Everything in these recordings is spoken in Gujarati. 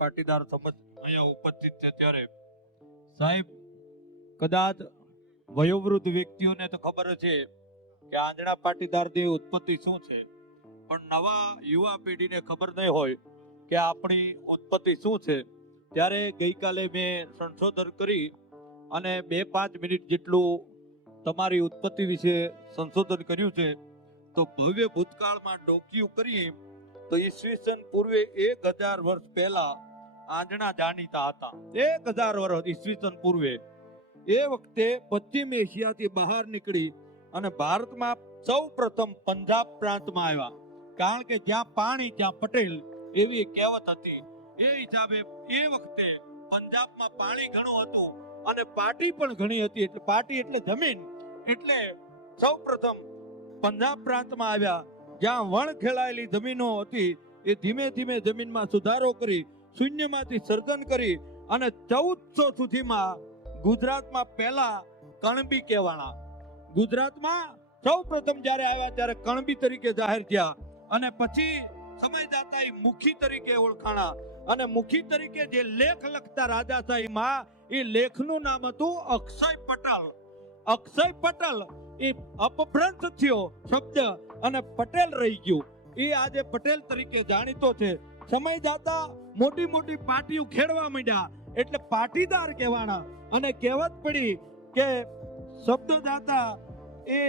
પાટીદાર સમાજ અહીંયા ઉપસ્થિત છે ત્યારે સાહેબ કદાચ વયોવૃદ્ધ વ્યક્તિઓને તો ખબર છે કે આંજણા પાટીદારની ઉત્પત્તિ શું છે, પણ નવા યુવા પેઢીને ખબર નહીં હોય કે આપણી ઉત્પત્તિ શું છે. ત્યારે ગઈકાલે મેં સંશોધન કરી અને 2-5 મિનિટ જેટલું તમારી ઉત્પત્તિ વિશે સંશોધન કર્યું છે. તો ભવ્ય ભૂતકાળમાં ડોક્યુ કરીએ તો ઈસવીસન પૂર્વે 1000 વર્ષ પહેલા આંજણા જાણીતા હતા. 1000 વર્ષ ઈસવીસન પૂર્વે. એ વખતે પશ્ચિમ એશિયાથી બહાર નીકળી અને ભારતમાં સૌ પ્રથમ પંજાબ પ્રાંતમાં આવ્યા. કારણ કે જ્યાં પાણી ત્યાં પટેલ એવી કહેવત હતી. એ હિસાબે એ વખતે પંજાબમાં પાણી ઘણું હતું અને પાટી પણ ઘણી હતી. એટલે પાટી એટલે જમીન. એટલે સૌ પ્રથમ પંજાબ પ્રાંતમાં આવ્યા. જ્યાં વણ ખેલાયેલી જમીનો હતી એ ધીમે ધીમે જમીનમાં સુધારો કરી શૂન્યમાંથી સર્જન કરી અને 1400 સુધીમાં ગુજરાતમાં પહેલા કણબી કહેવાના. ગુજરાતમાં સૌ પ્રથમ જ્યારે આવ્યા ત્યારે કણબી તરીકે જાહેર થયા અને પછી સમય જતા એ મુખી તરીકે ઓળખાણા. અને મુખી તરીકે જે લેખ લખતા રાજાશાહીમાં એ લેખનું નામ હતું અક્ષય પટેલ. અક્ષય પટેલ એ અપભ્રંશ થયો શબ્દ અને પટેલ રહી ગયું. એ આજે પટેલ તરીકે જાણીતો છે. સમય જતા મોટી મોટી પાટીઓ ખેડવા માંડ્યા એટલે પાટીદાર કહેવાના. અને કહેવત પડી કે શબ્દો જાતા એ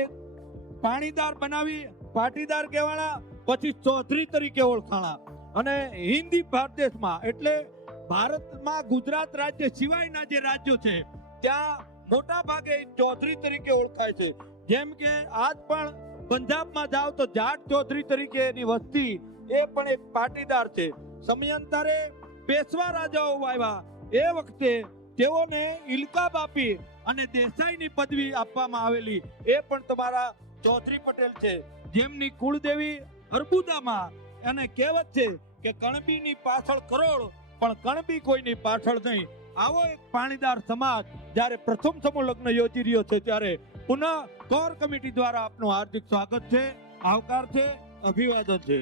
પાણીદાર બનાવી પાટીદાર કહેવાના. પછી ચૌધરી તરીકે ઓળખાણા. અને હિન્દી ભારત દેશમાં એટલે ભારતમાં ગુજરાત રાજ્ય સિવાયના જે રાજ્યો છે ત્યાં મોટા ભાગે ચૌધરી તરીકે ઓળખાય છે. જેમ કે આજ પણ પંજાબમાં જાઓ તો જાટ ચૌધરી તરીકે એની વસ્તી એ પણ એક પાટીદાર છે. સમયાંતરે પેશવા રાજાઓ આવ્યા. એ વખતે તેઓને ઇલકાબ આપી અને દેસાઈની પદવી આપવામાં આવેલી. એ પણ તમારા ચૌધરી પટેલ છે. જેમની કુળદેવી અર્બુદામાં. અને કહેવત છે કે કણબીની પાછળ કરોડ પણ કણબી કોઈની પાછળ નહીં. આવો એક પાણીદાર સમાજ જ્યારે પ્રથમ સમૂહ લગ્ન યોજી રહ્યો છે ત્યારે પુનઃ કોર કમિટી દ્વારા આપનું હાર્દિક સ્વાગત છે, આવકાર છે, અભિવાદન છે.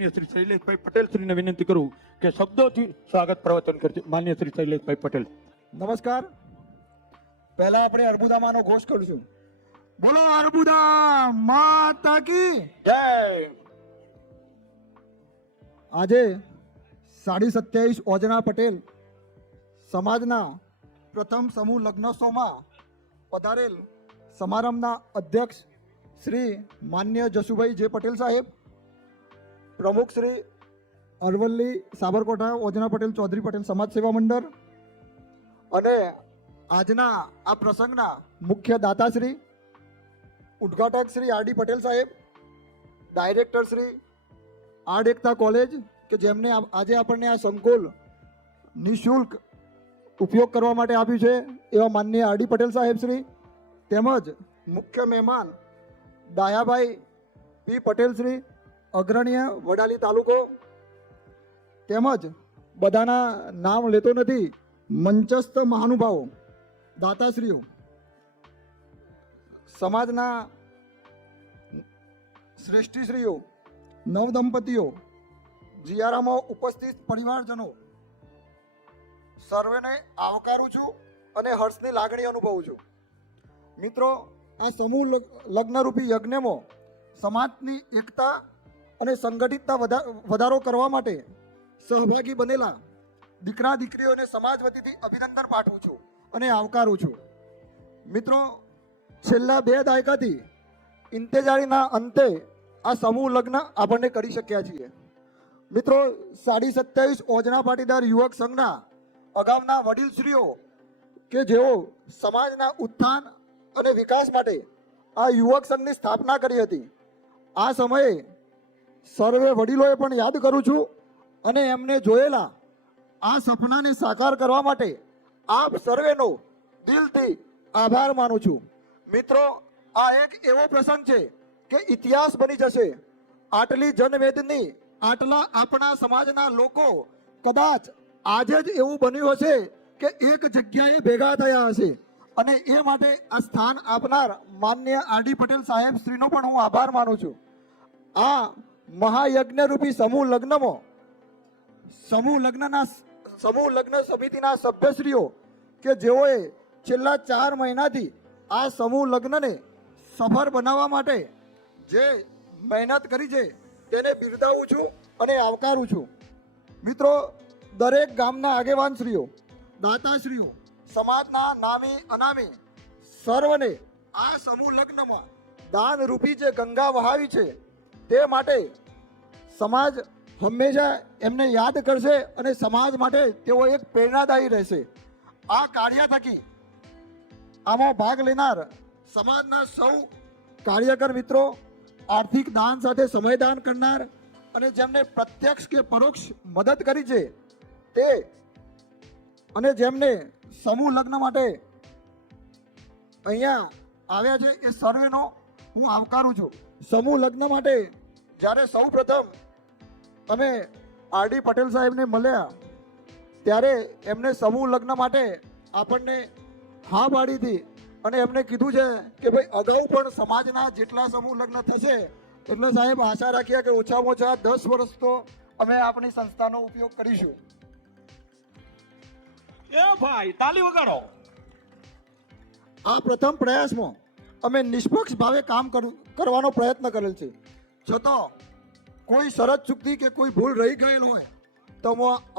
માન્ય શ્રી શૈલેષભાઈ પટેલ શ્રીને વિનંતી કરું કે શબ્દોથી સ્વાગત પ્રવચન કરશે. માન્ય શ્રી શૈલેષભાઈ પટેલ. નમસ્કાર. પહેલા આપણે અર્બુદામાનો ઘોષ કરીશું. બોલો અર્બુદા માતા કી જય. આજે 27.5 ઓજના પટેલ સમાજના પ્રથમ સમૂહ લગ્નોત્સવમાં પધારેલ સમારંભના અધ્યક્ષ શ્રી માન્ય જસુભાઈ જે પટેલ સાહેબ, પ્રમુખ શ્રી અરવલ્લી સાબરકોટા ઓજના પટેલ ચૌધરી પટેલ સમાજ સેવા મંડળ અને આજના આ પ્રસંગના મુખ્ય દાતાશ્રી ઉદ્ઘાટક શ્રી આર ડી પટેલ સાહેબ, ડાયરેક્ટર શ્રી આર્ટ એકતા કોલેજ કે જેમને આજે આપણને આ સંકુલ નિઃશુલ્ક ઉપયોગ કરવા માટે આપ્યું છે એવા માનનીય આર ડી પટેલ સાહેબ શ્રી, તેમજ મુખ્ય મહેમાન ડાયાભાઈ પી પટેલ શ્રી, અગ્રણીય વડાલી તાલુકો, તેમજ બધાના નામ લેતો નથી, મંચસ્થ મહાનુભાવો, દાતાશ્રીઓ, સમાજના શ્રેષ્ઠીશ્રીઓ, નવદંપતીઓ, જીયારામાં ઉપસ્થિત પરિવારજનો, સર્વેને આવકારું છું અને હર્ષની લાગણી અનુભવું છું. મિત્રો, આ સમૂહ લગ્નરૂપી યજ્ઞમાં સમાજની એકતા અને સંગઠિતતા વધારો કરવા માટે સહભાગી બનેલા દીકરા દીકરીઓને સમાજ વતીથી અભિનંદન પાઠવું છું અને આવકારું છું. મિત્રો, છેલ્લા 2 દાયકાથી ઇંતેજારીના અંતે આ સમૂહ લગ્ન આપણને કરી શક્યા છીએ. મિત્રો, 27.5 ઓજના પાટીદાર યુવક સંઘના અગાઉના વડીલશ્રીઓ કે જેઓ સમાજના ઉત્થાન અને વિકાસ માટે આ યુવક સંઘની સ્થાપના કરી હતી, આ સમયે સર્વે વડીલોએ પણ યાદ કરું છું અને એમને જોયેલા આ સપનાને સાકાર કરવા માટે આપ સર્વેનો દિલથી આભાર માનું છું. મિત્રો, આ એક એવો પ્રસંગ છે કે ઇતિહાસ બની જશે. આટલી જનમેદની આટલા આપણા સમાજના લોકો કદાચ આજે જ એવું બન્યું હશે કે એક જગ્યાએ ભેગા થયા હશે અને એ માટે આ સ્થાન આપનાર માનનીય આર ડી પટેલ સાહેબ શ્રીનો પણ હું આભાર માનું છું. આ મહાયજ્ઞ રૂપી સમૂહ લગ્ન સમિતિના સભ્યશ્રીઓ કે જેઓએ છેલ્લા 4 મહિનાથી આ સમૂહ લગ્નને સફળ બનાવવા માટે જે મહેનત કરી છે તેને બિરદાવું છું અને આવકારું છું. મિત્રો, દરેક ગામના આગેવાનશ્રીઓ, દાતાશ્રીઓ, સમાજના નામી અનામી સર્વને આ સમૂહ લગ્નમાં દાન રૂપી જે ગંગા વહાવી છે તે માટે સમાજ હંમેશા એમને યાદ કરશે અને સમાજ માટે તેઓ એક પ્રેરણાદાયી રહેશે. આ કાર્ય થકી આમાં ભાગ લેનાર સમાજના સૌ કાર્યકર મિત્રો, આર્થિક દાન સાથે સમયદાન કરનાર અને જેમને પ્રત્યક્ષ કે પરોક્ષ મદદ કરી છે તે અને જેમને સમૂહ લગ્ન માટે અહીંયા આવ્યા છે એ સર્વેનો હું આવકારું છું. સમૂહ લગ્ન માટે જ્યારે સૌ પ્રથમ અમે આર ડી પટેલ સાહેબને મળ્યા ત્યારે એમને સમૂહ લગ્ન માટે આપણને હા પાડી હતી અને એમને કીધું છે કે ભાઈ અગાઉ પણ સમાજના જેટલા સમૂહ લગ્ન થશે એટલે સાહેબ આશા રાખીએ કે ઓછામાં ઓછા 10 વર્ષ તો અમે આપણી સંસ્થાનો ઉપયોગ કરીશું. એ ભાઈ, તાલી વગાડો. આ પ્રથમ પ્રયાસમાં અમે નિષ્પક્ષ ભાવે કામ કરવાનો પ્રયત્ન કરેલ છે. છતાં કોઈ શરત ચૂકતી કે કોઈ ભૂલ રહી ગયેલ હોય તો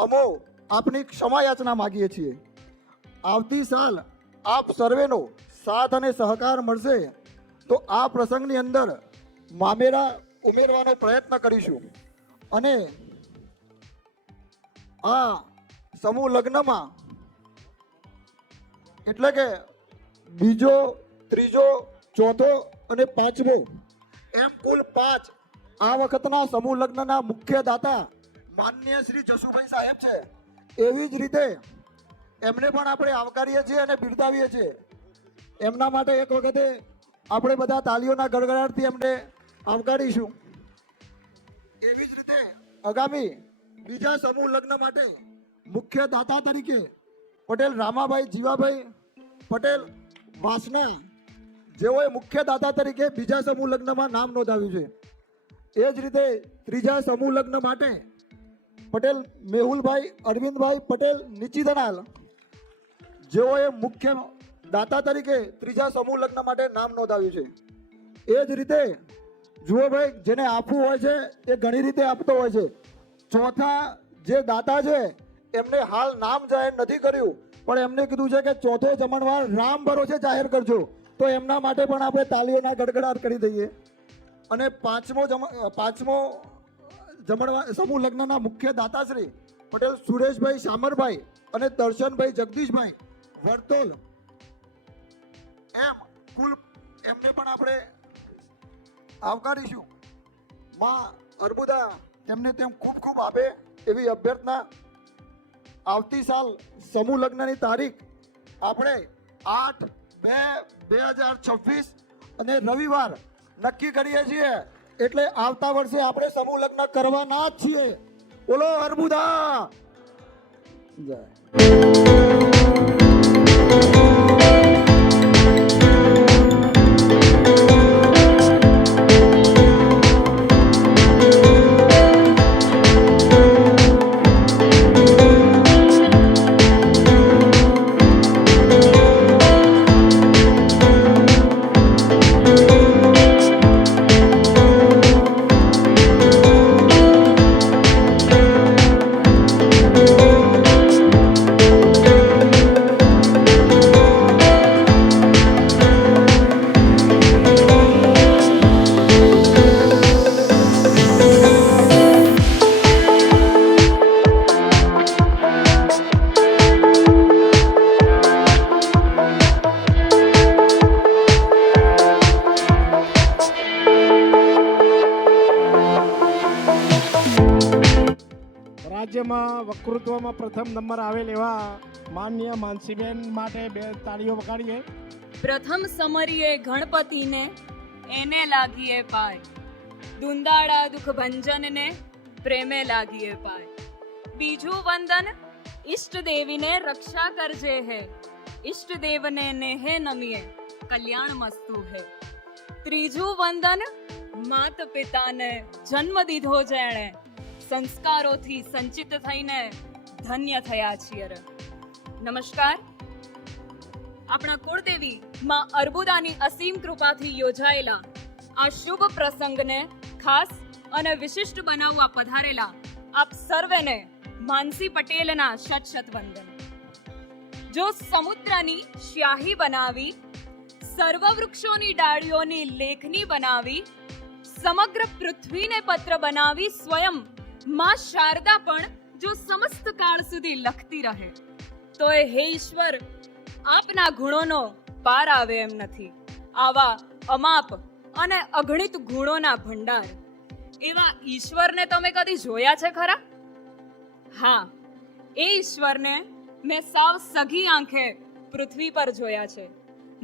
અમો આપની ક્ષમા યાચના માગીએ છીએ. આવતી સાલ આપ સર્વેનો સાથ અને સહકાર મળશે તો આ પ્રસંગની અંદર મામેરા ઉમેરવાનો પ્રયત્ન કરીશું અને આ સમૂહ લગ્નમાં એટલે કે બીજો, ત્રીજો, ચોથો અને પાંચમો એમ કુલ 5 આ વખતના સમૂહ લગ્નના મુખ્ય દાતા માનનીય શ્રી જસુભાઈ સાહેબ છે. એવી જ રીતે એમને પણ આપણે આવકારીએ છીએ અને બિરદાવીએ છીએ. એમના માટે એક વખતે આપણે બધા તાલીઓના ગડગડાટથી એમને આવકારીશું. એવી જ રીતે આગામી બીજા સમૂહ લગ્ન માટે મુખ્ય દાતા તરીકે પટેલ રામાભાઈ જીવાભાઈ પટેલ વાસના જેઓએ મુખ્ય દાતા તરીકે બીજા સમૂહ લગ્નમાં નામ નોંધાવ્યું છે. એ જ રીતે ત્રીજા સમૂહ લગ્ન માટે પટેલ મેહુલભાઈ અરવિંદભાઈ પટેલ નીચીધનાલ, જેઓએ મુખ્ય દાતા તરીકે ત્રીજા સમૂહ લગ્ન માટે નામ નોંધાવ્યું છે. એ જ રીતે જુઓ ભાઈ, જેને આપવું હોય છે એ ઘણી રીતે આપતો હોય છે. ચોથા જે દાતા છે એમને હાલ નામ જાહેર નથી કર્યું, પણ એમને કીધું છે કે ચોથો જમણવાર રામ ભરોસે જાહેર કરજો, તો એમના માટે પણ આપણે તાળીઓના ગડગડાટ કરી દઈએ. અને પાંચમો જમણવાર સમૂહ લગ્નના મુખ્ય દાતાશ્રી પટેલ સુરેશભાઈ શામરભાઈ અને દર્શનભાઈ જગદીશભાઈ વર્તોલ, એમ કુલ એમને પણ આપણે આવકારીશું. માં અર્બુદા તેમને તેમ ખૂબ ખૂબ આપે એવી અભ્યર્થના. આવતી સાલ સમૂહ લગ્નની તારીખ આપણે 8/2/2026 અને રવિવાર નક્કી કરીએ છીએ. એટલે આવતા વર્ષે આપણે સમૂહ લગ્ન કરવાના જ છીએ. બોલો અર્બુદા જય. રાજ્યમાં વક્તૃત્વમાં પ્રથમ નંબર આવેલ એવા માનનીય માનસીબેન માટે 2 તાળીઓ વગાડીએ. પ્રથમ સમરીએ ગણપતિને એને લાગીએ પાય, દુંદાળા દુઃખ ભંજનને પ્રેમે લાગીએ પાય. બીજું વંદન ઈષ્ટ દેવીને રક્ષા કરજે હે, ઈષ્ટ દેવને નેહે નમીએ કલ્યાણ મસ્તુ હે. ત્રીજું વંદન માત પિતાને જન્મ દીધો જેણે, સંસ્કારોથી સંચિત થઈને ધન્ય થયા છીએ. નમસ્કાર. આપણા કુળદેવી માં અર્બુદાની અસીમ કૃપાથી યોજાયેલા આ શુભ પ્રસંગને ખાસ અને વિશિષ્ટ બનાવવા પધારેલા આપ સર્વેને માનસી પટેલના શત શત વંદન. જો સમુદ્રની સ્યાહી બનાવી, સર્વ વૃક્ષોની ડાળીઓની લેખની બનાવી, સમગ્ર પૃથ્વીને પત્ર બનાવી સ્વયં માં શારદા પણ જો સમસ્ત કાળ સુધી લખતી રહે, તો એ હે ઈશ્વર આપના ગુણોનો પાર આવે એમ નથી. આવા અમાપ અને અગણિત ગુણોના ભંડાર એવા ઈશ્વરને તમે કદી જોયા છે ખરા? હા, એ ઈશ્વરને મેં સાવ સઘી આંખે પૃથ્વી પર જોયા છે.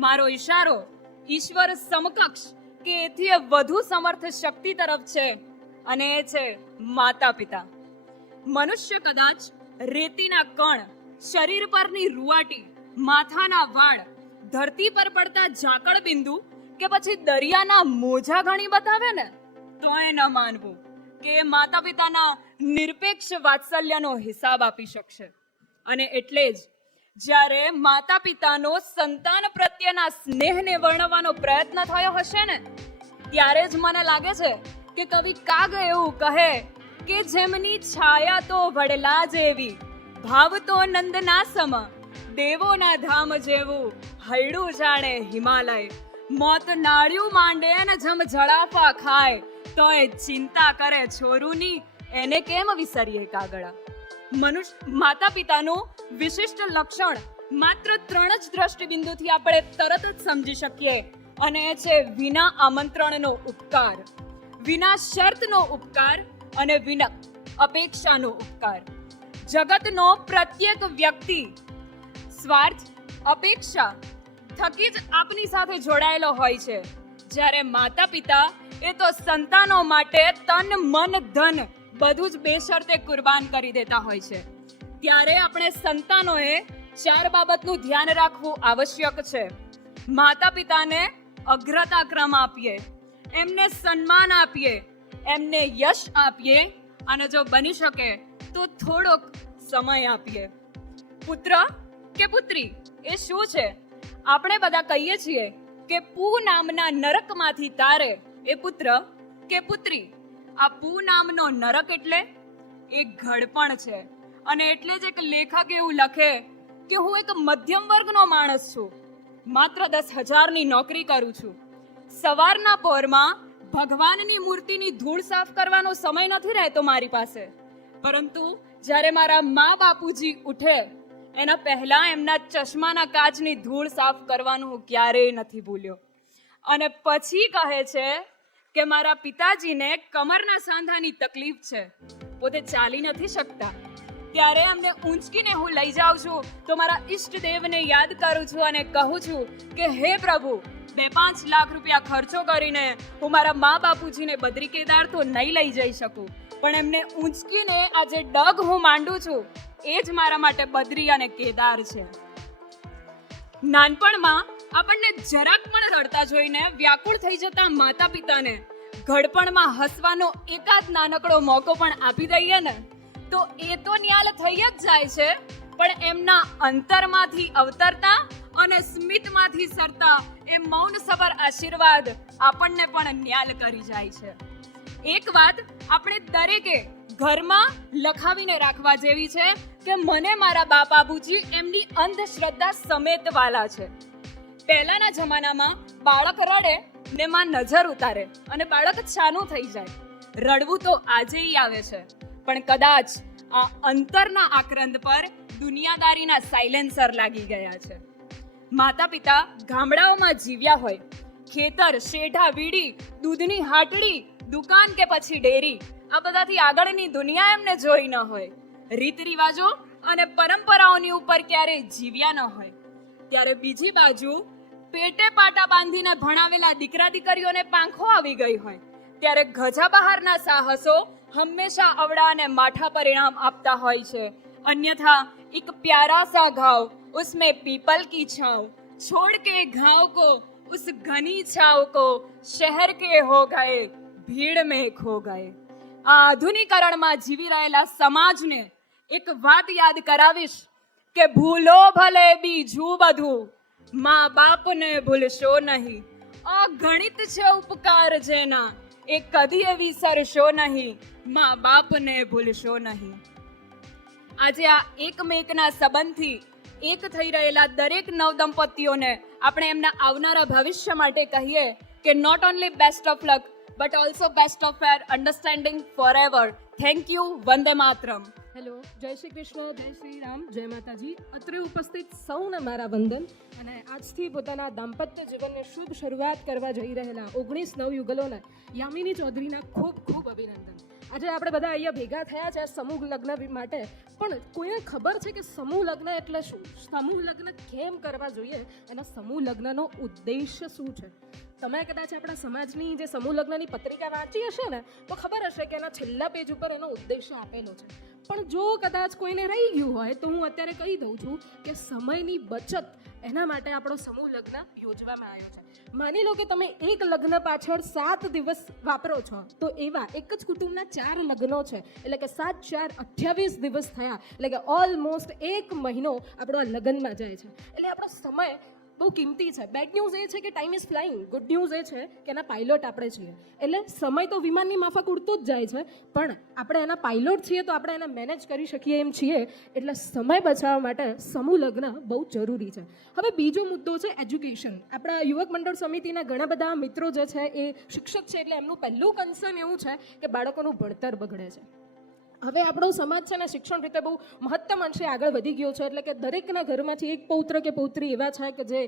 મારો ઈશારો ઈશ્વર સમકક્ષ કે એથી વધુ સમર્થ શક્તિ તરફ છે, અને એ છે માતા પિતા. મનુષ્ય કદાચ રેતીના કણ, શરીર પરની રૂવાટી, માથાના વાળ, ધરતી પર પડતા ઝાકળ બિંદુ કે પછી દરિયાના મોજા ગણી બતાવે ને, તો એ ન માનવું કે માતા પિતાના નિરપેક્ષ વાત્સલ્યનો હિસાબ આપી શકશે. અને એટલે જ જ્યારે માતા પિતાનો સંતાન પ્રત્યેના સ્નેહને વર્ણવવાનો પ્રયત્ન થયો હશે ને, ત્યારે જ મને લાગે છે કે કવિ કાગ એવું કહે કે જેમની છાયા તો વડલા જેવી, ભાવ તો નંદના સમ, દેવોના ધામ જેવું હૈડું જાણે હિમાલય. મોત નાળિયું માંડે ને જમ જળાફા ખાય, તો એ ચિંતા કરે છોરુની, એને કેમ વિસરીએ કાગડા. માતા પિતાનું વિશિષ્ટ લક્ષણ માત્ર 3 જ દ્રષ્ટિબિંદુથી આપણે તરત જ સમજી શકીએ, અને એ છે વિના આમંત્રણનો ઉપકાર, વિના શર્તનો ઉપકાર અને વિના અપેક્ષાનો ઉપકાર. જગતનો પ્રત્યેક વ્યક્તિ સ્વાર્થ, અપેક્ષા થકી જ આપની સાથે જોડાયેલો હોય છે, જ્યારે માતા પિતા એ તો સંતાનો માટે તન મન ધન બધું જ બેશરતે કુરબાન કરી દેતા હોય છે. ત્યારે આપણે સંતાનોએ 4 બાબતનું ધ્યાન રાખવું આવશ્યક છે. માતા પિતાને અગ્રતા ક્રમ આપીએ, એમને સન્માન આપીએ, એમને યશ આપીએ અને જો બની શકે તો થોડોક સમય આપીએ. પુત્ર કે પુત્રી એ શું છે? આપણે બધા કહીએ છીએ કે પૂ નામના નરકમાંથી તારે એ પુત્ર કે પુત્રી. આ પૂ નામનો નરક એટલે એક ઘડપણ છે. અને એટલે જ એક લેખક એવું લખે કે હું એક મધ્યમ વર્ગનો માણસ છું, માત્ર 10,000ની નોકરી કરું છું. સવારના પોરમાં ભગવાનની મૂર્તિની ધૂળ સાફ કરવાનો સમય નથી રહેતો મારી પાસે, પરંતુ જ્યારે મારા મા બાપુજી ઉઠે એના પહેલા એમના ચશ્માના કાચની ધૂળ સાફ કરવાનું હું ક્યારેય નથી ભૂલ્યો. અને પછી કહે છે કે મારા પિતાજીને કમરના સાંધાની તકલીફ છે, પોતે ચાલી નથી શકતા. ત્યારે એમને ઊંચકીને હું લઈ જાઉં છું તો મારા ઈષ્ટદેવને યાદ કરું છું અને કહું છું કે હે પ્રભુ, 2-5 લાખ રૂપિયા ખર્ચો કરીને હું મારા મા બાપુજીને બદ્રી કેદાર તો નહીં લઈ જઈ શકું, પણ એમને ઊંચકીને આ જે ડગ હું માંડું છું એ જ મારા માટે બદ્રી અને કેદાર છે. નાનપણમાં આપણને જરાક પણ રડતા જોઈને વ્યાકુળ થઈ જતા માતા પિતાને ઘડપણમાં હસવાનો એકાદ નાનકડો મોકો પણ આપી દઈએ ને તો એ તો ન્યાલ થઈ જ જાય છે, પણ એમના અંતરમાંથી અવતરતા અને સ્મિતમાંથી સરતા એ મૌનસભર આશીર્વાદ આપણને પણ ન્યાલ કરી જાય છે. એક વાત આપણે દરેકે ઘરમાં લખાવીને રાખવા જેવી છે કે મને મારા બા બાપુજી એમની અંધશ્રદ્ધા સમેત વાલા છે. પહેલાના જમાનામાં બાળક રડે ને માં નજર ઉતારે અને બાળક છાનું થઈ જાય. રડવું તો આજેય આવે છે, પણ કદાચ આ અંતરના આક્રંદ પર દુનિયાદારીના સાયલેન્સર લાગી ગયા છે. માતા પિતા ગામડાઓમાં જીવ્યા હોય, ખેતર, શેઢા, વીડી, દૂધની હાટડી, દુકાન કે પછી ડેરી, આ બધાથી આગળની દુનિયા એમને જોઈ ન હોય, રીત રિવાજો અને પરંપરાઓની ઉપર ક્યારેય જીવ્યા ન હોય, ત્યારે બીજી બાજુ પેટે પાટા બાંધીને ભણાવેલા દીકરા દીકરીઓને પાંખો આવી ગઈ હોય, ત્યારે ગજા બહારના સાહસો હંમેશા અવળા અને માઠા પરિણામ આપતા હોય છે. અન્યથા એક પ્યારા સા ઘાવ उसमें पीपल की छाँव छोड़ के घाव को उस घनी छाँव को शहर के हो गए भीड़ में खो गए. આ આધુનિકરણમાં જીવી રહેલા સમાજને એક વાત યાદ કરાવીશ કે ભૂલો ભલે બીજું બધું, મા બાપને ભૂલશો નહીં. આ ગણિત છે ઉપકાર જેના, એ કદી એવી સરશો નહીં, મા બાપને ભૂલશો નહીં. આજે આ એકમેકના સંબંધથી એક થઈ રહેલા દરેક નવદંપતીઓને આપણે એમના આવનારા ભવિષ્ય માટે કહીએ કે not only best of luck but also best of fair understanding for ever. Thank you. વંદે માતરમ. હેલો, જય શ્રી કૃષ્ણ, જય શ્રી રામ, જય માતાજી. અત્રે ઉપસ્થિત સૌને મારા વંદન. અને આજથી પોતાના દાંપત્ય જીવનની શુભ શરૂઆત કરવા જઈ રહેલા 19 નવયુગલોને યામિની ચૌધરીના ખૂબ ખૂબ અભિનંદન. આજે આપણે બધા અહીંયા ભેગા થયા છે સમૂહ લગ્ન માટે, પણ કોઈને ખબર છે કે સમૂહ લગ્ન એટલે શું? સમૂહ લગ્ન કેમ કરવા જોઈએ? એના સમૂહ લગ્નનો ઉદ્દેશ્ય શું છે? તમે કદાચ આપણા સમાજની જે સમૂહ લગ્નની પત્રિકા વાંચી હશે ને તો ખબર હશે કે એના છેલ્લા પેજ ઉપર એનો ઉદ્દેશ્ય આપેલો છે. પણ જો કદાચ કોઈને રહી ગયું હોય તો હું અત્યારે કહી દઉં છું કે સમયની બચત એના માટે આપણો સમૂહ લગ્ન યોજવામાં આવ્યો છે. માની લો કે તમે એક લગ્ન પાછળ 7 દિવસ વાપરો છો, તો એવા એક જ કુટુંબના 4 લગ્નો છે, એટલે કે 7 4 28 દિવસ થયા, એટલે કે ઓલમોસ્ટ 1 મહિનો આપણો આ લગ્નમાં જાય છે. એટલે આપણો સમય બહુ કિંમતી છે. બેડ ન્યૂઝ એ છે કે time is flying. Good news એ છે કે એના પાયલોટ આપણે છીએ. એટલે સમય તો વિમાનની માફક ઉડતો જ જાય છે, પણ આપણે એના પાયલોટ છીએ તો આપણે એને મેનેજ કરી શકીએ એમ છીએ. એટલે સમય બચાવવા માટે સમૂહ લગ્ન બહુ જરૂરી છે. હવે બીજો મુદ્દો છે એજ્યુકેશન. આપણા યુવક મંડળ સમિતિના ઘણા બધા મિત્રો જે છે એ શિક્ષક છે, એટલે એમનું પહેલું કન્સર્ન એવું છે કે બાળકોનું ભણતર બગડે છે. હવે આપણો સમાજ છે ને શિક્ષણ રીતે બહુ મહત્તમ અંશે આગળ વધી ગયો છે. એટલે કે દરેકના ઘરમાંથી એક પૌત્ર કે પૌત્રી એવા છે કે જે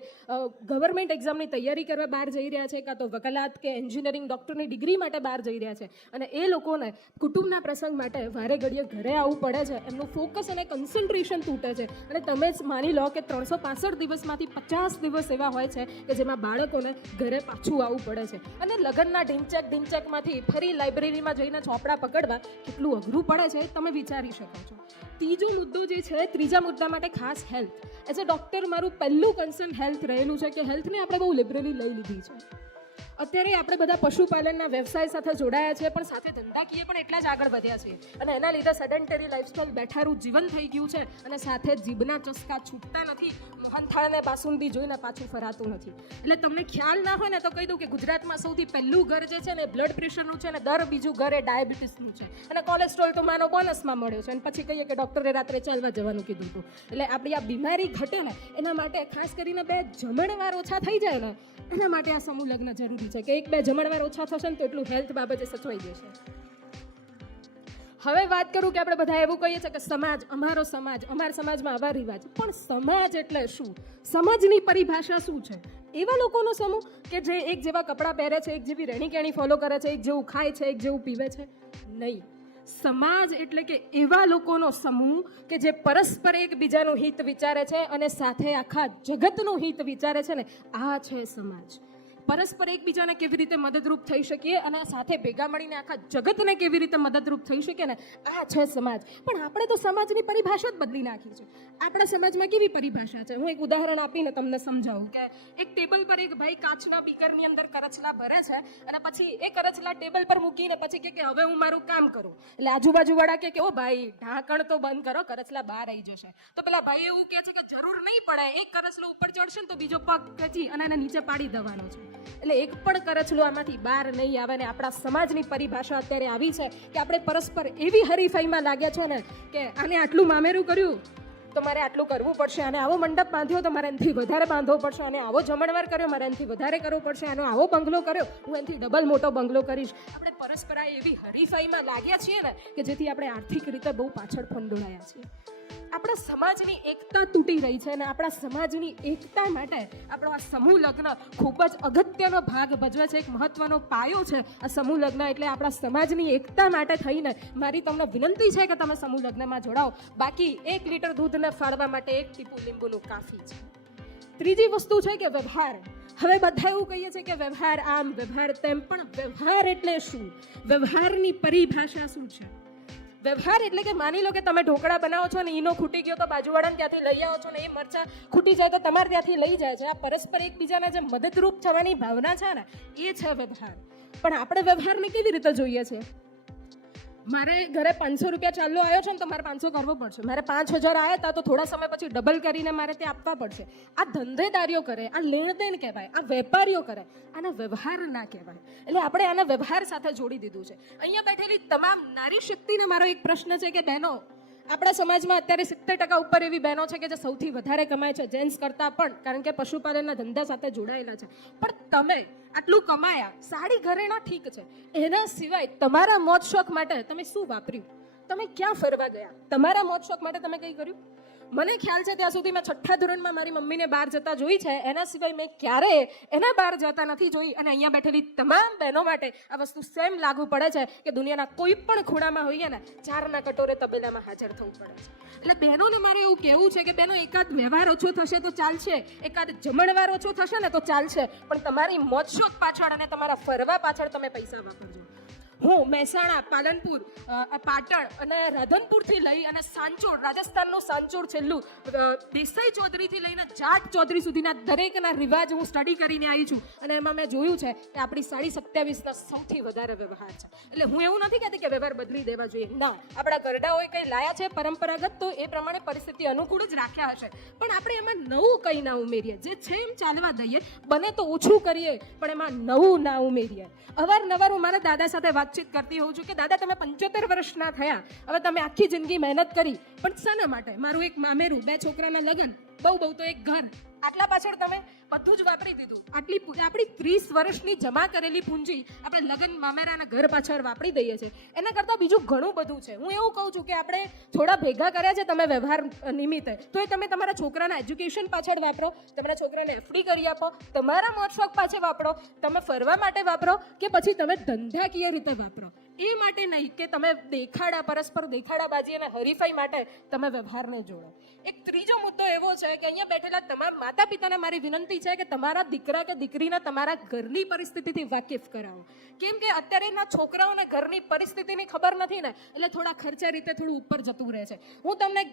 ગવર્મેન્ટ એક્ઝામની તૈયારી કરવા બહાર જઈ રહ્યા છે, કાં તો વકલાત કે એન્જિનિયરિંગ ડૉક્ટરની ડિગ્રી માટે બહાર જઈ રહ્યા છે. અને એ લોકોને કુટુંબના પ્રસંગ માટે વારે ઘડીએ ઘરે આવવું પડે છે. એમનું ફોકસ અને કન્સન્ટ્રેશન તૂટે છે. અને તમે જ માની લો કે 365 દિવસમાંથી 50 દિવસ એવા હોય છે કે જેમાં બાળકોને ઘરે પાછું આવવું પડે છે. અને લગ્નના ઢીંચકમાંથી ફરી લાઇબ્રેરીમાં જઈને ચોપડા પકડવા કેટલું અઘરું પડે છે તમે વિચારી શકો છો. ત્રીજો મુદ્દો જે છે, ત્રીજા મુદ્દા માટે ખાસ હેલ્થ. એઝ અ ડૉક્ટર મારું પહેલું કન્સર્ન હેલ્થ રહેલું છે કે હેલ્થને આપણે બહુ લિબરલી લઈ લીધી છે. અત્યારે આપણે બધા પશુપાલનના વ્યવસાય સાથે જોડાયા છે, પણ સાથે ધંધાકીય પણ એટલા જ આગળ વધ્યા છે, અને એના લીધે સેડેન્ટરી લાઈફસ્ટાઈલ બેઠારું જીવન થઈ ગયું છે, અને સાથે જીભના ચસ્કા છૂટતા નથી. મોહનથાળ અને બાસુંદી જોઈને પાછું ફરાતું નથી. એટલે તમને ખ્યાલ ના હોય ને તો કહી દઉં કે ગુજરાતમાં સૌથી પહેલું ઘર જે છે ને બ્લડ પ્રેશરનું છે, ને દર બીજું ઘર એ ડાયાબિટીસનું છે, અને કોલેસ્ટ્રોલ તો માનો બોનસમાં મળ્યો છે, અને પછી કહીએ કે ડૉક્ટરે રાત્રે ચાલવા જવાનું કીધું હતું. એટલે આપણી આ બીમારી ઘટે ને એના માટે ખાસ કરીને 2 જમણવાર ઓછા થઈ જાય ને એના માટે આ સમૂહ લગ્ન જરૂરી છે, કે 1-2 જમણવાર ઓછા થશે ને તો એટલું હેલ્થ બાબતે સચવાઈ જશે. હવે વાત કરું કે આપણે બધા એવું કહીએ છીએ કે સમાજ, અમારો સમાજ, અમારા સમાજમાં આવા રિવાજ, પણ સમાજ એટલે શું? સમાજની પરિભાષા શું છે? એવા લોકોનો સમૂહ કે જે એક જેવા કપડાં પહેરે છે, એક જેવી રહેણીકેણી ફોલો કરે છે, એક જેવું ખાય છે, એક જેવું પીવે છે? નહીં. સમાજ એટલે કે એવા લોકોનો સમૂહ કે જે પરસ્પર એકબીજાનું હિત વિચારે છે અને સાથે આખા જગતનું હિત વિચારે છે ને, આ છે સમાજ. પરસ્પર એકબીજાને કેવી રીતે મદદરૂપ થઈ શકીએ અને સાથે ભેગા મળીને આખા જગતને કેવી રીતે મદદરૂપ થઈ શકે ને, આ છે સમાજ. પણ આપણે તો સમાજની પરિભાષા જ બદલી નાખી છે. આપણા સમાજમાં કેવી પરિભાષા છે? હું એક ઉદાહરણ આપીને તમને સમજાવું કે એક ટેબલ પર એક ભાઈ કાચના બીકરની અંદર કરચલા ભરે છે, અને પછી એ કરચલા ટેબલ પર મૂકીને પછી કે હવે હું મારું કામ કરું. એટલે આજુબાજુવાળા કે ઓ ભાઈ ઢાંકણ તો બંધ કરો, કરચલા બહાર આવી જશે. તો પેલા ભાઈ એવું કહે છે કે જરૂર નહીં પડે, એક કરચલો ઉપર ચડશે ને તો બીજો પગ ખેંચી અને એને નીચે પાડી દેવાનો છે. એટલે એક પણ કરચલો આમાંથી બહાર નહીં આવે. ને આપણા સમાજની પરિભાષા અત્યારે આવી છે કે આપણે પરસ્પર એવી હરીફાઈમાં લાગ્યા છો ને કે આને આટલું મામેરું કર્યું તો મારે આટલું કરવું પડશે, અને આવો મંડપ બાંધ્યો તો મારે એનાથી વધારે બાંધવો પડશે, અને આવો જમણવાર કર્યો મારે એનાથી વધારે કરવો પડશે, આનો આવો બંગલો કર્યો હું એનાથી ડબલ મોટો બંગલો કરીશ. આપણે પરસ્પર એવી હરીફાઈમાં લાગ્યા છીએ ને કે જેથી આપણે આર્થિક રીતે બહુ પાછળ ફંડોળાયા છીએ. આપણા સમાજની એકતા તૂટી રહી છે, અને આપણા સમાજની એકતા માટે આપણો આ સમૂહ લગ્ન ખૂબ જ અગત્યનો ભાગ ભજવે છે. એક મહત્વનો પાયો છે આ સમૂહ લગ્ન. એટલે આપણા સમાજની એકતા માટે થઈને મારી તમને વિનંતી છે કે તમે સમૂહ લગ્નમાં જોડાઓ. બાકી 1 લીટર દૂધને ફાળવા માટે 1 ટીપું લીંબુનું કાફી છે. ત્રીજી વસ્તુ છે કે વ્યવહાર. હવે બધા એવું કહીએ છીએ કે વ્યવહાર આમ, વ્યવહાર તેમ, પણ વ્યવહાર એટલે શું? વ્યવહારની પરિભાષા શું છે? વ્યવહાર એટલે કે માની લો કે તમે ઢોકળા બનાવો છો ને ઈનો ખૂટી ગયો તો બાજુવાળાને ત્યાંથી લઈ આવો છો, ને એ મરચા ખૂટી જાય તો તમારે ત્યાંથી લઈ જાય છે. આ પરસ્પર એકબીજાને જે મદદરૂપ થવાની ભાવના છે ને, એ છે વ્યવહાર. પણ આપણે વ્યવહારને કેવી રીતે જોઈએ છીએ? મારે ઘરે 500 રૂપિયા ચાલ્લો આવ્યો છે ને તો મારે 500 કરવો પડશે. મારે 5000 આવ્યા હતા તો થોડા સમય પછી ડબલ કરીને મારે તે આપવા પડશે. આ ધંધેદારીઓ કરે, આ લેણદેણ કહેવાય, આ વેપારીઓ કરે, આને વ્યવહાર ના કહેવાય. એટલે આપણે આને વ્યવહાર સાથે જોડી દીધું છે. અહીંયા બેઠેલી તમામ નારી શક્તિને મારો એક પ્રશ્ન છે કે બહેનો, આપણા સમાજમાં અત્યારે 70% ઉપર એવી બહેનો છે કે જે સૌથી વધારે કમાય છે જેન્ટ્સ કરતાં પણ, કારણ કે પશુપાલનના ધંધા સાથે જોડાયેલા છે. પણ તમે આટલું કમાયા, સાડી ઘરેણા ઠીક છે, એના સિવાય તમારા મોજ શોખ માટે તમે શું વાપર્યું? તમે ક્યાં ફરવા ગયા? તમારા મોજ શોખ માટે તમે કંઈ કર્યું? મને ખ્યાલ છે ત્યાં સુધી મેં 6ઠ્ઠા ધોરણમાં મારી મમ્મીને બહાર જતા જોઈ છે, એના સિવાય મેં ક્યારેય એના બહાર જતા નથી જોઈ. અને અહીંયા બેઠેલી તમામ બહેનો માટે આ વસ્તુ સેમ લાગુ પડે છે કે દુનિયાના કોઈ પણ ખૂણામાં હોઈએ ને 4ના કટોરે તબેલામાં હાજર થવું પડે છે. એટલે બહેનોને મારે એવું કહેવું છે કે બહેનો, એકાદ વ્યવહાર ઓછો થશે તો ચાલશે, એકાદ જમણવાર ઓછો થશે ને તો ચાલશે, પણ તમારી મોજ શોખ પાછળ અને તમારા ફરવા પાછળ તમે પૈસા વાપરજો. હું મહેસાણા, પાલનપુર, પાટણ અને રાધનપુરથી લઈ અને સાંચોર, રાજસ્થાનનું સાંચોર છેલ્લું, દેસાઈ ચૌધરીથી લઈને જાટ ચૌધરી સુધીના દરેકના રિવાજ હું સ્ટડી કરીને આવી છું. અને એમાં મેં જોયું છે કે આપણી 27.5ના સૌથી વધારે વ્યવહાર છે. એટલે હું એવું નથી કહેતી કે વ્યવહાર બદલી દેવા જોઈએ, ના. આપણા ગરડાઓએ કંઈ લાયા છે પરંપરાગત, તો એ પ્રમાણે પરિસ્થિતિ અનુકૂળ જ રાખ્યા હશે, પણ આપણે એમાં નવું કંઈ ના ઉમેરીએ. જે છે એમ ચાલવા દઈએ, બને તો ઓછું કરીએ, પણ એમાં નવું ના ઉમેરીએ. અવારનવાર હું મારા દાદા સાથે વાતચીત કરતી હોઉં છું કે દાદા, તમે 75 વર્ષના થયા, હવે તમે આખી જિંદગી મહેનત કરી, પણ શાના માટે? મારું એક મામેરું, 2 છોકરાના લગ્ન, બહુ તો એક ઘર, આટલા પાછળ તમે બધું જ વાપરી દીધું. આપણી 30 વર્ષની જમા કરેલી પૂંજી આપણે લગ્ન, મામેરાના ઘર પાછળ વાપરી દઈએ છીએ. એના કરતાં બીજું ઘણું બધું છે. હું એવું કહું છું કે આપણે થોડા ભેગા કર્યા છે તમે વ્યવહાર નિમિત્તે, તો એ તમે તમારા છોકરાના એજ્યુકેશન પાછળ વાપરો, તમારા છોકરાને FD કરી આપો, તમારા મોજ શોખ પાછળ વાપરો, તમે ફરવા માટે વાપરો, કે પછી તમે ધંધાકીય રીતે વાપરો. એ માટે નહીં કે તમે દેખાડા, પરસ્પર દેખાડાબાજી અને હરીફાઈ માટે તમે વ્યવહારને જોડો. એક ત્રીજો મુદ્દો એવો છે કે અહીંયા બેઠેલા તમામ માતા પિતાને મારી વિનંતી છે કે તમારા દીકરા કે દીકરીને તમારા ઘરની પરિસ્થિતિથી વાકેફ કરાવો. કેમ કે અત્યારેના છોકરાઓને ઘરની પરિસ્થિતિની ખબર નથી ને, એટલે થોડા ખર્ચા રીતે થોડું ઉપર જતું રહે છે. હું તમને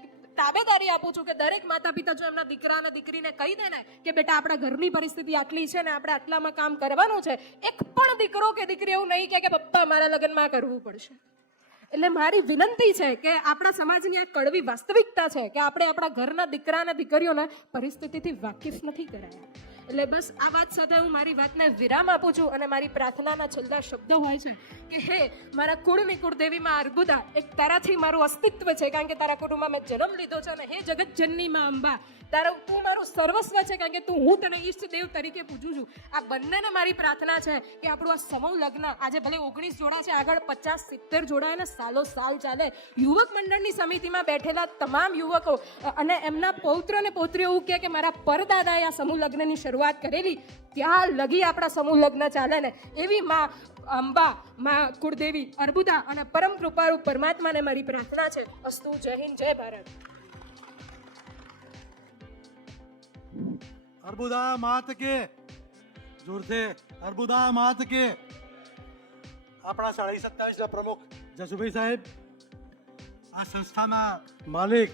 તાબેદારી આપું છું કે દરેક માતા પિતા જો એમના દીકરા અને દીકરીને કહી દે ને કે બેટા આપણા ઘરની પરિસ્થિતિ આટલી છે ને આપણે આટલામાં કામ કરવાનું છે, એક પણ દીકરો કે દીકરી એવું નહીં કહે કે પપ્પા મારા લગ્નમાં કરવું પડશે. એટલે મારી વિનંતી છે કે આપણા સમાજની આ કડવી વાસ્તવિકતા છે કે આપણે આપણા ઘરના દીકરા અને દીકરીઓને પરિસ્થિતિથી વાકેફ નથી કરાયા. એટલે બસ આ વાત સાથે હું મારી વાતને વિરામ આપું છું અને મારી પ્રાર્થનાના છેલ્લા શબ્દો હોય છે કે હે મારા કુળની કુળદેવીમાં અર્બુદા, એક તારાથી મારું અસ્તિત્વ છે કારણ કે તારા કુળમાં મેં જન્મ લીધો છે, અને હે જગતજનની માં અંબા, તું મારું સર્વસ્વ છે કારણ કે હું તને ઈષ્ટદેવ તરીકે પૂજું છું. આ બંનેને મારી પ્રાર્થના છે કે આપણું આ સમૂહ લગ્ન આજે ભલે 19 જોડા છે, આગળ 50-70 જોડા અને સાલો સાલ ચાલે. યુવક મંડળની સમિતિમાં બેઠેલા તમામ યુવકો અને એમના પૌત્ર અને પૌત્રીઓ એવું કહે કે મારા પરદાદાએ આ સમૂહ લગ્નની શરૂઆત કરેલી, ત્યાં લગી આપણા સમૂહ લગ્ન ચાલે ને એવી માં અંબા, માં કુળદેવી અર્બુદા અને પરમ કૃપાળુ પરમાત્માને મારી પ્રાર્થના છે. અસ્તુ. જય હિન્દ, જય ભારત. અર્બુદા માત કે જોરથી અર્બુદા માત કે. આપણા 27 પ્રમુખ જસુભાઈ સાહેબ, આ સંસ્થાના માલિક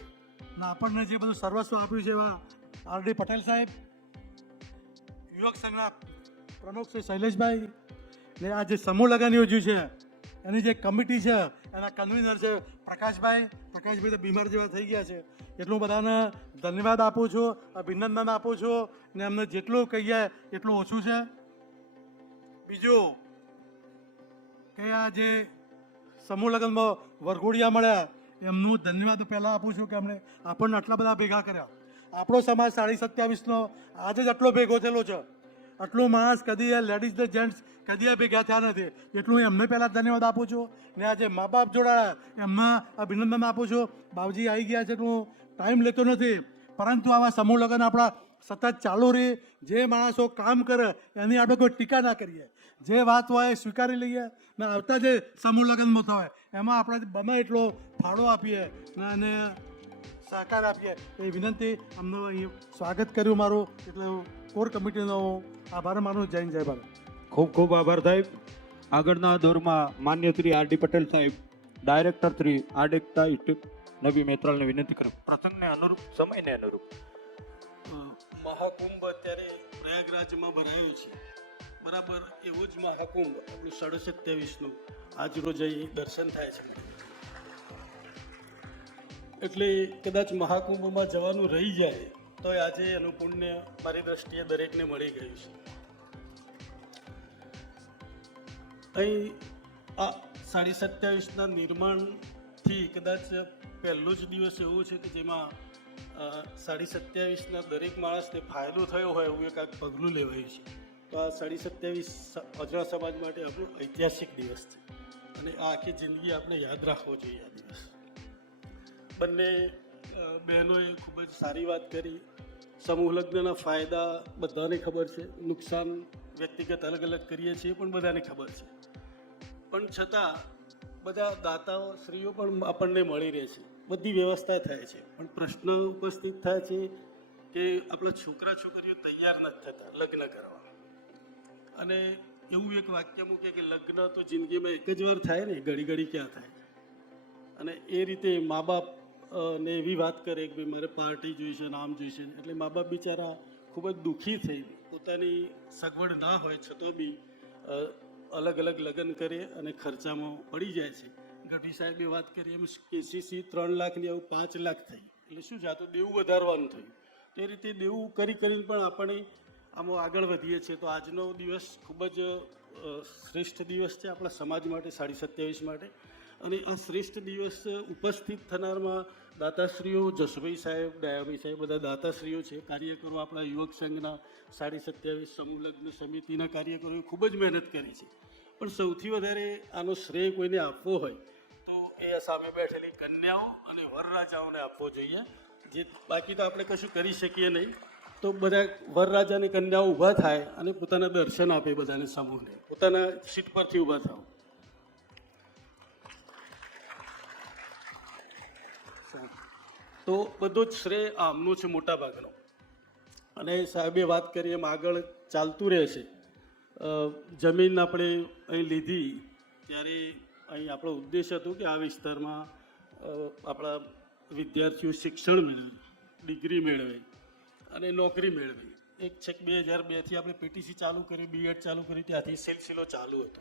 અને આપણને જે બધું સર્વસ્વ આપ્યું છે એવા આર.ડી. પટેલ સાહેબ, યુવક સંઘના પ્રમુખ શ્રી શૈલેષભાઈ, ને આ જે સમૂહ લગ્ન યોજ્યું છે એની જે કમિટી છે એના કન્વીનર છે પ્રકાશભાઈ તો બીમાર જેવા થઈ ગયા છે, એટલું બધાને ધન્યવાદ આપું છું, અભિનંદન આપું છું, ને અમને જેટલું કહીએ એટલું ઓછું છે. બીજું કે આ જે સમૂહ લગ્નમાં વરઘોડિયા મળ્યા એમનું ધન્યવાદ પહેલાં આપું છું કે અમને આપણને આટલા બધા ભેગા કર્યા. આપણો સમાજ 27નો આજે જ આટલો ભેગો થયેલો છે. આટલું માણસ કદી લેડીઝ ને જેન્ટ્સ કદી ભેગા થયા નથી, એટલું હું એમને પહેલાં ધન્યવાદ આપું છું. ને આજે મા બાપ જોડાયા એમને અભિનંદન આપું છું. બાપજી આવી ગયા છે એટલું ટાઈમ લેતો નથી, પરંતુ આવા સમૂહ લગ્ન આપણા સતત ચાલુ રહે. જે માણસો કામ કરે એની આપણે કોઈ ટીકા ના કરીએ, જે વાત હોય એ સ્વીકારી લઈએ, ને આવતા જે સમૂહ લગ્નમાં થવાય એમાં આપણે બને એટલો ફાળો આપીએ અને સહકાર આપીએ એ વિનંતી. અમને અહીં સ્વાગત કર્યું મારું, એટલે કોર કમિટીનો આભાર માનું. જય હિન્દ, જય ભારત. ખૂબ ખૂબ આભાર સાહેબ. આગળના દોરમાં માન્ય શ્રી આર.ડી. પટેલ સાહેબ, ડાયરેક્ટર શ્રી આડેકતા નબી મેત્રાલને વિનંતી કરું પ્રસંગને અનુરૂપ, સમયને અનુરૂપ. મહાકુંભ અત્યારે પ્રયાગરાજમાં ભરાયો છે, બરાબર એવું જ મહાકુંભ આપણું 27નું આજ રોજ અહીં દર્શન થાય છે. એટલે કદાચ મહાકુંભમાં જવાનું રહી જાય તો આજે એનું પુણ્ય મારી દ્રષ્ટિએ દરેકને મળી ગયું છે. અહીં આ 27.5ના નિર્માણથી કદાચ પહેલો જ દિવસ એવો છે કે જેમાં 27.5ના દરેક માણસને ફાયદો થયો હોય એવું એક પગલું લેવાયું છે. તો આ 27.5 અજરા સમાજ માટે આપણો ઐતિહાસિક દિવસ છે અને આ આખી જિંદગી આપણે યાદ રાખવો જોઈએ. આ દિવસ બંને બહેનોએ ખૂબ જ સારી વાત કરી. સમૂહ લગ્નના ફાયદા બધાને ખબર છે, નુકસાન વ્યક્તિગત અલગ અલગ કરીએ છીએ પણ બધાને ખબર છે. પણ છતાં બધા દાતાઓ સ્ત્રીઓ પણ આપણને મળી રહે છે, બધી વ્યવસ્થા થાય છે. પણ પ્રશ્ન ઉપસ્થિત થાય છે કે આપણા છોકરા છોકરીઓ તૈયાર નથી થતા લગ્ન કરવા. અને એવું એક વાક્ય મૂકે કે લગ્ન તો જિંદગીમાં એક જ વાર થાય ને, ઘડી ઘડી ક્યાં થાય. અને એ રીતે મા બાપ ને એવી વાત કરે કે ભાઈ મારે પાર્ટી જોઈશે, નામ જોઈશે, એટલે મા બાપ બિચારા ખૂબ જ દુઃખી થઈ પોતાની સગવડ ના હોય છતાં બી અલગ અલગ લગ્ન કરે અને ખર્ચામાં પડી જાય છે. ગઢવી સાહેબે વાત કરી એમ કેસીસી 3 લાખની આવું 5 લાખ થઈ, એટલે શું છે આ તો દેવું વધારવાનું થયું. તે રીતે દેવું કરી કરીને પણ આપણે આમાં આગળ વધીએ છીએ. તો આજનો દિવસ ખૂબ જ શ્રેષ્ઠ દિવસ છે આપણા સમાજ માટે, 27 માટે. અને આ શ્રેષ્ઠ દિવસ ઉપસ્થિત થનારમાં દાતાશ્રીઓ, જસભાઈ સાહેબ, દયાભાઈ સાહેબ, બધા દાતાશ્રીઓ છે. કાર્યકરો આપણા યુવક સંઘના 27 સમૂહ લગ્ન સમિતિના કાર્યકરોએ ખૂબ જ મહેનત કરી છે. પણ સૌથી વધારે આનો શ્રેય કોઈને આપવો હોય તો એ સામે બેઠેલી કન્યાઓ અને વરરાજાઓને આપવો જોઈએ. જે બાકી તો આપણે કશું કરી શકીએ નહીં. તો બધા વરરાજા અને કન્યાઓ ઊભા થાય અને પોતાના દર્શન આપે બધાને, સમૂહને પોતાના સીટ પરથી ઊભા થાવ. તો બધો જ શ્રેય આમનું છે મોટા ભાગનો. અને સાહેબે વાત કરી એમ આગળ ચાલતું રહેશે. જમીન આપણે અહીં લીધી ત્યારે અહીં આપણો ઉદ્દેશ હતો કે આ વિસ્તારમાં આપણા વિદ્યાર્થીઓ શિક્ષણ મેળવે, ડિગ્રી મેળવે અને નોકરી મેળવે. એક છે કે 2002થી આપણે પીટીસી ચાલુ કરી, બીએડ ચાલુ કરી, ત્યાંથી સિલસિલો ચાલુ હતો.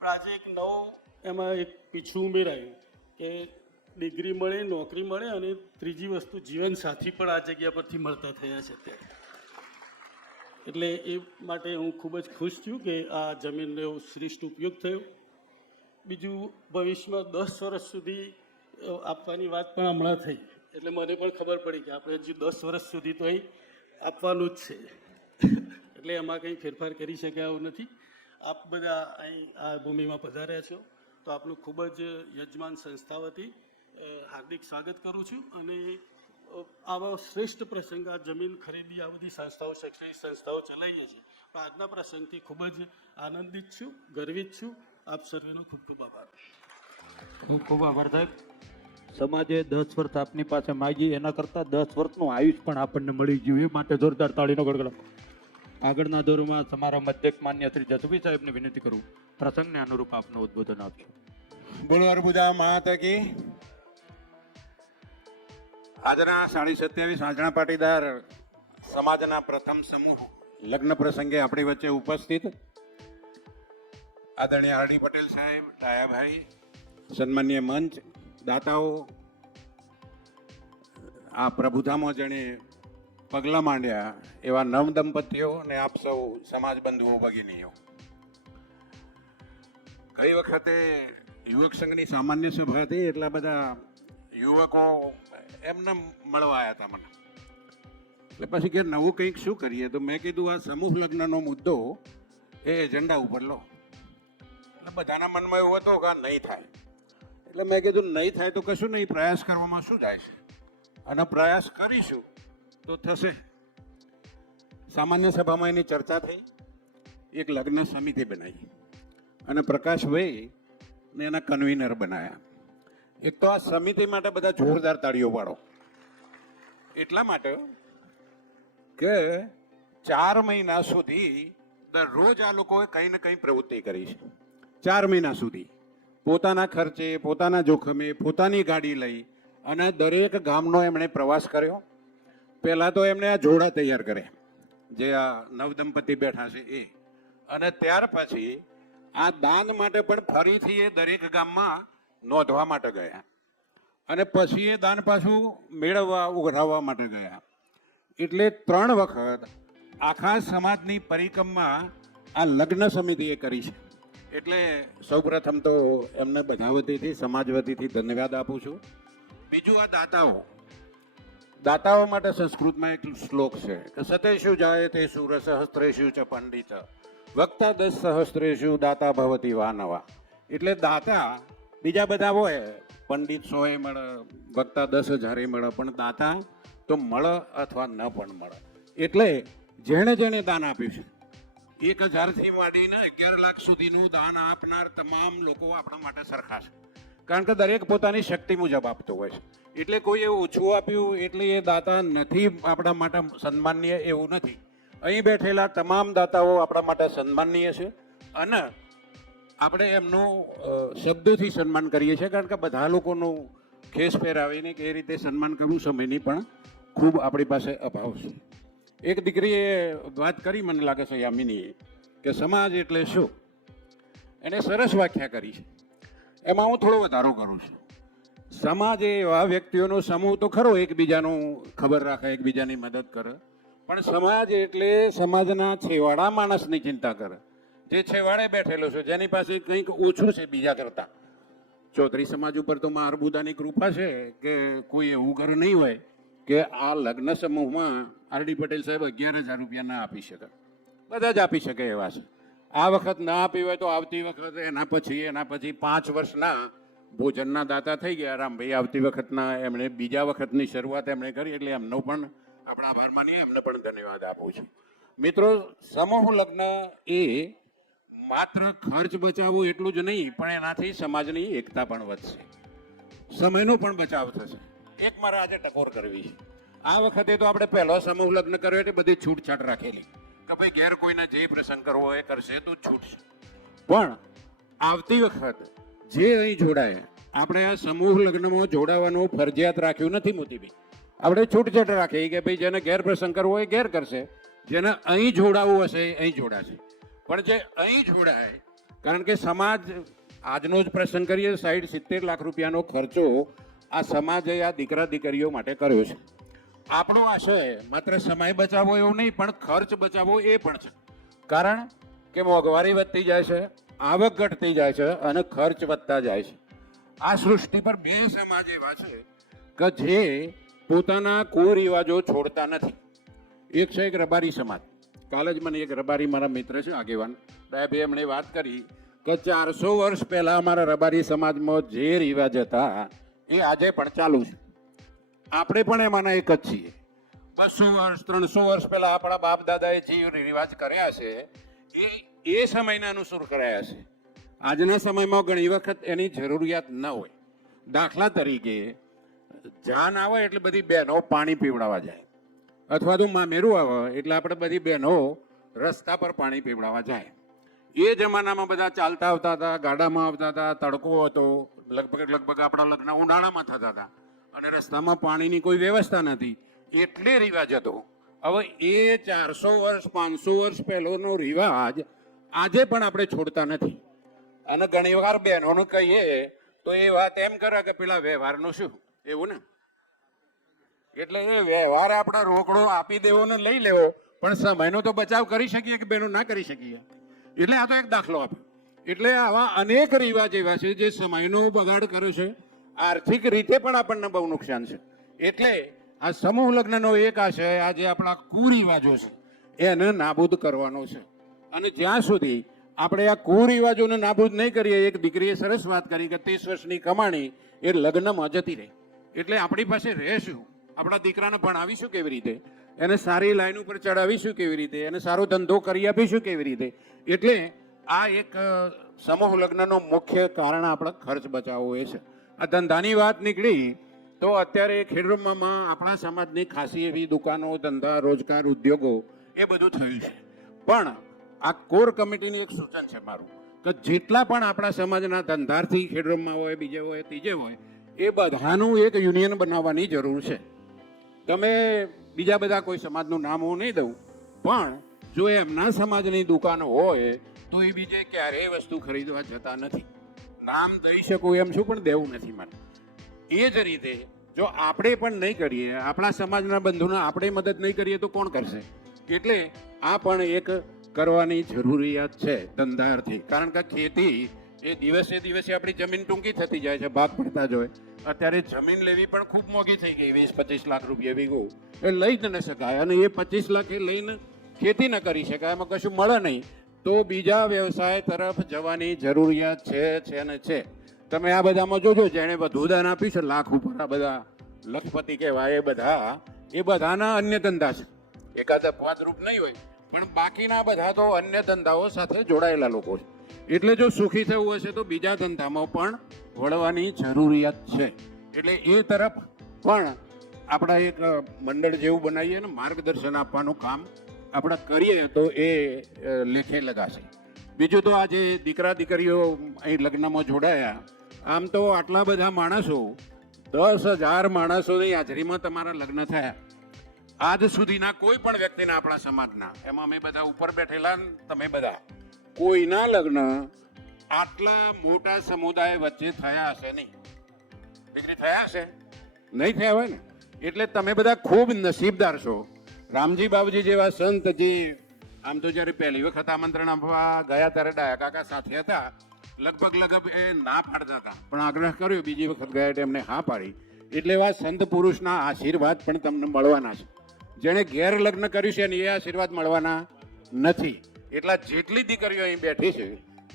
પણ આજે એક નવો એમાં એક પીછું ઉમેરાયું કે ડિગ્રી મળે, નોકરી મળે અને ત્રીજી વસ્તુ જીવનસાથી પણ આ જગ્યા પરથી મળતા થયા છે અત્યારે. એટલે એ માટે હું ખૂબ જ ખુશ છું કે આ જમીનનો એવો શ્રેષ્ઠ ઉપયોગ થયો. બીજું, ભવિષ્યમાં 10 વર્ષ સુધી આપવાની વાત પણ હમણાં થઈ, એટલે મને પણ ખબર પડી કે આપણે હજી 10 વર્ષ સુધી તો અહીં આપવાનું જ છે. એટલે એમાં કંઈ ફેરફાર કરી શક્યા એવું નથી. આપ બધા અહીં આ ભૂમિમાં પધાર્યા છો તો આપનું ખૂબ જ યજમાન સંસ્થા વતી હાર્દિક સ્વાગત કરું છું. અને આવા શ્રેષ્ઠ પ્રસંગ, આ જમીન ખરીદી આ બધી સંસ્થાઓ, શૈક્ષણિક સંસ્થાઓ ચલાવીએ છીએ, પણ આજના પ્રસંગથી ખૂબ જ આનંદિત છું, ગર્વિત છું. આપ સર્વેનો ખૂબ ખૂબ આભાર. ખૂબ ખૂબ આભાર સાહેબ. સમાજે 10 વર્ષ આપની પાસે માગી, એના કરતાં 10 વર્ષનું આયુષ પણ આપણને મળી ગયું, એ માટે જોરદાર તાળીનો ગડગડાટ. આગળના દોરમાં તમારા મધ્યક માન્ય શ્રી જસવી સાહેબને વિનંતી કરું, પ્રસંગને અનુરૂપ આપનું ઉદ્બોધન આપજો. બોલો અર્બુદા માતા કી. આજના 27 આંજણા પાટીદાર સમાજના પ્રથમ સમૂહ લગ્ન પ્રસંગે આપણી વચ્ચે ઉપસ્થિત આદરણીય આરડી પટેલ સાહેબ, ડાયાભાઈ, સન્માનીય મંચ, દાતાઓ, આ પ્રભુધામો જેણે પગલાં માંડ્યા એવા નવ દંપતીઓ અને આપ સૌ સમાજ બંધુઓ ભગીનીઓ. ગઈ વખતે યુવક સંઘની સામાન્ય સભા હતી, એટલા બધા યુવકો એમને મળવા આવ્યા હતા મને. એટલે પછી કે નવું કંઈક શું કરીએ, તો મેં કીધું આ સમૂહ લગ્નનો મુદ્દો એ એજન્ડા ઉપર લો. એટલે બધાના મનમાં એવું હતો કે આ નહીં થાય. એટલે મેં કીધું નહીં થાય તો કશું નહીં, પ્રયાસ કરવામાં શું જાય છે, અને પ્રયાસ કરીશું તો થશે. સામાન્ય સભામાં એની ચર્ચા થઈ, એક લગ્ન સમિતિ બનાવી અને પ્રકાશભાઈ ને એના કન્વીનર બનાવ્યા. એક તો આ સમિતિ માટે બધા જોરદાર તાળીઓ પાડો. એટલા માટે કે 4 મહિના સુધી દરરોજ આ લોકોએ કંઈ ને કંઈ પ્રવૃત્તિ કરી છે. 4 મહિના સુધી પોતાના ખર્ચે, પોતાના જોખમે, પોતાની ગાડી લઈ અને દરેક ગામનો એમણે પ્રવાસ કર્યો. પહેલાં તો એમણે આ જોડા તૈયાર કર્યા, જે આ નવદંપતિ બેઠા છે એ, અને ત્યાર પછી આ દાન માટે પણ ફરીથી એ દરેક ગામમાં નોંધવા માટે ગયા, અને પછી એ દાન પાછું મેળવવા, ઉઘરાવવા માટે ગયા. એટલે 3 વખત આખા સમાજની પરિક્રમા આ લગ્ન સમિતિએ કરી છે. એટલે સૌપ્રથમ તો એમને બધા વતીથી, સમાજ વતીથી ધન્યવાદ આપું છું. બીજું, આ દાતાઓ માટે સંસ્કૃતમાં એક શ્લોક છે કે સતેષુ જાય તે સુર સહસ્ત્રેષુ ચ પંડિત વક્તા 10 સહસ્ત્રેષુ દાતા ભવતી વા નવા. એટલે દાતા બીજા બધા હોય, પંડિત 100 મળે, વક્તા 10,000 મળે, પણ દાતા તો મળે અથવા ન પણ મળે. એટલે જેણે જેણે દાન આપ્યું છે, 1,000થી માંડીને 11 લાખ સુધીનું દાન આપનાર તમામ લોકો આપણા માટે સરખા છે, કારણ કે દરેક પોતાની શક્તિ મુજબ આપતો હોય છે. એટલે કોઈ એવું ઓછું આપ્યું એટલે એ દાતા નથી આપણા માટે સન્માનીય એવું નથી. અહીં બેઠેલા તમામ દાતાઓ આપણા માટે સન્માનીય છે, અને આપણે એમનું શબ્દોથી સન્માન કરીએ છીએ, કારણ કે બધા લોકોનું ખેસ પહેરાવીને કે એ રીતે સન્માન કરવું સમયની પણ ખૂબ આપણી પાસે અભાવ છે. એક દીકરીએ વાત કરી, મને લાગે છે યામિનીએ, કે સમાજ એટલે શું, એને સરસ વ્યાખ્યા કરી છે. એમાં હું થોડો વધારો કરું છું. સમાજ એ એવા વ્યક્તિઓનો સમૂહ તો ખરો, એકબીજાનું ખબર રાખે, એકબીજાની મદદ કરે, પણ સમાજ એટલે સમાજના છેવાડા માણસની ચિંતા કરે, જે છેવાડે બેઠેલો છે, જેની પાસે કંઈક ઓછું છે બીજા કરતાં. ચૌધરી સમાજ ઉપર તો મા અર્બુદાની કૃપા છે કે કોઈ એવું ઘર નહીં હોય કે આ લગ્ન સમૂહમાં આરડી પટેલ સાહેબ 11,000 રૂપિયા ના આપી શકે. બધા જ આપી શકે એવા છે. આ વખત ના આપી હોય તો આવતી વખતે, એના પછી 5 વર્ષના ભોજનના દાતા થઈ ગયા રામભાઈ. આવતી વખતના એમણે બીજા વખતની શરૂઆત એમણે કરી, એટલે એમનો પણ આપણા આભાર માનીએ, એમને પણ ધન્યવાદ આપું છું. મિત્રો, સમૂહ લગ્ન એ માત્ર ખર્ચ બચાવવું એટલું જ નહીં, પણ એનાથી સમાજની એકતા પણ વધશે, સમયનો પણ બચાવ થશે. એક મારે આજે ટકોર કરવી છે. આ વખતે તો આપણે પહેલો સમૂહ લગ્ન કર્યો એટલે બધી છૂટછાટ રાખેલી કે ભાઈ ઘેર કોઈને જે પ્રસંગ કરવો હોય કરશે તો છૂટ છે. પણ આવતી વખત જે અહીં જોડાય આપણે આ સમૂહ લગ્નમાં જોડાવાનું ફરજિયાત રાખ્યું નથી મોતીભાઈ. આપણે છૂટછાટ રાખી કે ભાઈ જેને ઘેર પ્રસંગ કરવો હોય ઘેર કરશે, જેને અહીં જોડાવવું હશે એ અહીં જોડાશે. પણ જે અહીં જોડાય, કારણ કે સમાજ આજનો જ પ્રસંગ કરીએ 60-70 લાખ રૂપિયાનો ખર્ચો આ સમાજે આ દીકરા દીકરીઓ માટે કર્યો છે. આપણો આશય માત્ર સમય બચાવવો એવું નહીં, પણ ખર્ચ બચાવવો એ પણ છે. કારણ કે મોંઘવારી વધતી જાય છે, આવક ઘટતી જાય છે અને ખર્ચ વધતા જાય છે. આ સૃષ્ટિ પર બે સમાજ એવા છે કે જે પોતાના કુરિવાજો છોડતા નથી. એક છે એક રબારી સમાજ. કાલે જ મને એક રબારી મારા મિત્ર છે આગેવાન સાહેબે એમણે વાત કરી કે 400 વર્ષ પહેલા અમારા રબારી સમાજમાં જે રિવાજ હતા એ આજે પણ ચાલુ છે. આપણે પણ એમાંના એક જ છીએ. 200 વર્ષ 300 વર્ષ પહેલા આપણા બાપ દાદાએ જે રિવાજ કર્યા છે એ સમયના અનુસર કરાયા છે. આજના સમયમાં ઘણી વખત એની જરૂરિયાત ન હોય. દાખલા તરીકે જાન આવે એટલે બધી બહેનો પાણી પીવડાવવા જાય, અથવા તો મામેરું આવે એટલે આપણે બધી બહેનો રસ્તા પર પાણી પીવડાવવા જાય. એ જમાનામાં બધા ચાલતા આવતા હતા, ગાડામાં આવતા હતા, તડકો હતો, લગભગ આપણા લગ્ન ઉનાળામાં થતા હતા અને રસ્તામાં પાણીની કોઈ વ્યવસ્થા નથી, એટલે રિવાજ હતો. હવે એ 400 વર્ષ 500 વર્ષ પહેલોનો રિવાજ આજે પણ આપણે છોડતા નથી. અને ઘણી વાર બહેનોનું કહીએ તો એ વાત એમ કરે કે પેલા વ્યવહારનું શું, એવું ને. એટલે એ વ્યવહાર આપણા રોકડો આપી દેવો ને લઈ લેવો, પણ સમયનો તો બચાવ કરી શકીએ કે બેનો ના કરી શકીએ. એટલે આ તો એક દાખલો આપ્યો. એટલે આવા અનેક રિવાજ એવા છે જે સમયનો બગાડ કર્યો છે, આર્થિક રીતે પણ આપણને બહુ નુકસાન છે. એટલે આ સમૂહ લગ્નનો એક આશય આજે આપણા કુરિવાજો છે એને નાબૂદ કરવાનો છે. અને જ્યાં સુધી આપણે આ કુરિવાજોને નાબૂદ નહીં કરીએ, એક દીકરીએ સરસ વાત કરી કે 30 વર્ષની કમાણી એ લગ્નમાં જતી રહે. એટલે આપણી પાસે રહેશું, આપણા દીકરાને ભણાવીશું કેવી રીતે, એને સારી લાઈન ઉપર ચડાવીશું કેવી રીતે, એને સારો ધંધો કરી આપીશું કેવી રીતે. એટલે આ એક સમૂહ લગ્નનો મુખ્ય કારણ આપણે ખર્ચ બચાવવો એ છે. આ ધંધાની વાત નીકળી તો અત્યારે ખેડબ્રહ્મામાં આપણા સમાજની ખાસી એવી દુકાનો, ધંધા, રોજગાર, ઉદ્યોગો એ બધું થયું છે. પણ આ કોર કમિટીની એક સૂચન છે મારું કે જેટલા પણ આપણા સમાજના ધંધાર્થી ખેડબ્રહ્મા હોય, બીજે હોય, ત્રીજે હોય, એ બધાનું એક યુનિયન બનાવવાની જરૂર છે. તમે બીજા બધા કોઈ સમાજનું નામ હું નહીં દઉં, પણ જો એમના સમાજની દુકાન હોય તો એ બીજે ક્યારેય વસ્તુ ખરીદવા જતા નથી. નામ દઈ શકું એમ છું, પણ દેવું નથી મને. એ જ રીતે જો આપણે પણ નહીં કરીએ, આપણા સમાજના બંધુને આપણે મદદ નહીં કરીએ તો કોણ કરશે? એટલે આ પણ એક કરવાની જરૂરિયાત છે ધંધાર્થી. કારણ કે ખેતી એ દિવસે દિવસે આપણી જમીન ટૂંકી થતી જાય છે, ભાગ પડતા જ હોય. અત્યારે જમીન લેવી પણ ખૂબ મોંઘી થઈ ગઈ, 20-25 લાખ રૂપિયા વીઘો એ લઈ જ ન શકાય. અને એ 25 લાખ એ લઈને ખેતી ન કરી શકાય, એમાં કશું મળે નહીં. તો બીજા વ્યવસાય તરફ જવાની જરૂરિયાત છે ને છે. તમે આ બધામાં જોજો, જેણે વધુ દાન આપ્યું છે લાખ ઉપર, આ બધા લખપતિ કહેવાય, એ બધાના અન્ય ધંધા છે. એકાદ અપવાદ રૂપ નહીં હોય, પણ બાકીના બધા તો અન્ય ધંધાઓ સાથે જોડાયેલા લોકો છે. એટલે જો સુખી થવું હશે તો બીજા ધંધામાં પણ વળવાની જરૂરિયાત છે. એટલે એ તરફ પણ આપણા એક મંડળ જેવું બનાવીએ ને માર્ગદર્શન આપવાનું કામ આપણે કરીએ તો એ લેખે લગાશે. બીજું તો આજે દીકરા દીકરીઓ અહીં લગ્નમાં જોડાયા, આમ તો આટલા બધા માણસો, 10,000 માણસોની હાજરીમાં તમારા લગ્ન થયા. આજ સુધીના કોઈ પણ વ્યક્તિના આપણા સમાજના, એમાં અમે બધા ઉપર બેઠેલા તમે બધા, કોઈના લગ્ન આટલા મોટા સમુદાય વચ્ચે થયા હશે નહીં. દીકરી થયા હશે? નહીં થયા હોય ને. એટલે તમે બધા ખૂબ નસીબદાર છો. રામજી બાબુજી જેવા સંતજી આમ તો જ્યારે પહેલી વખત આમંત્રણ આપવા ગયા ત્યારે ડાયા કાકા સાથે હતા, લગભગ એ ના પાડતા હતા, પણ આગ્રહ કર્યો, બીજી વખત ગયા એટલે એમને હા પાડી. એટલે એવા સંત પુરુષના આશીર્વાદ પણ તમને મળવાના છે. જેણે ઘેર લગ્ન કર્યું છે એને એ આશીર્વાદ મળવાના નથી. એટલા જેટલી દીકરીઓ અહીં બેઠી છે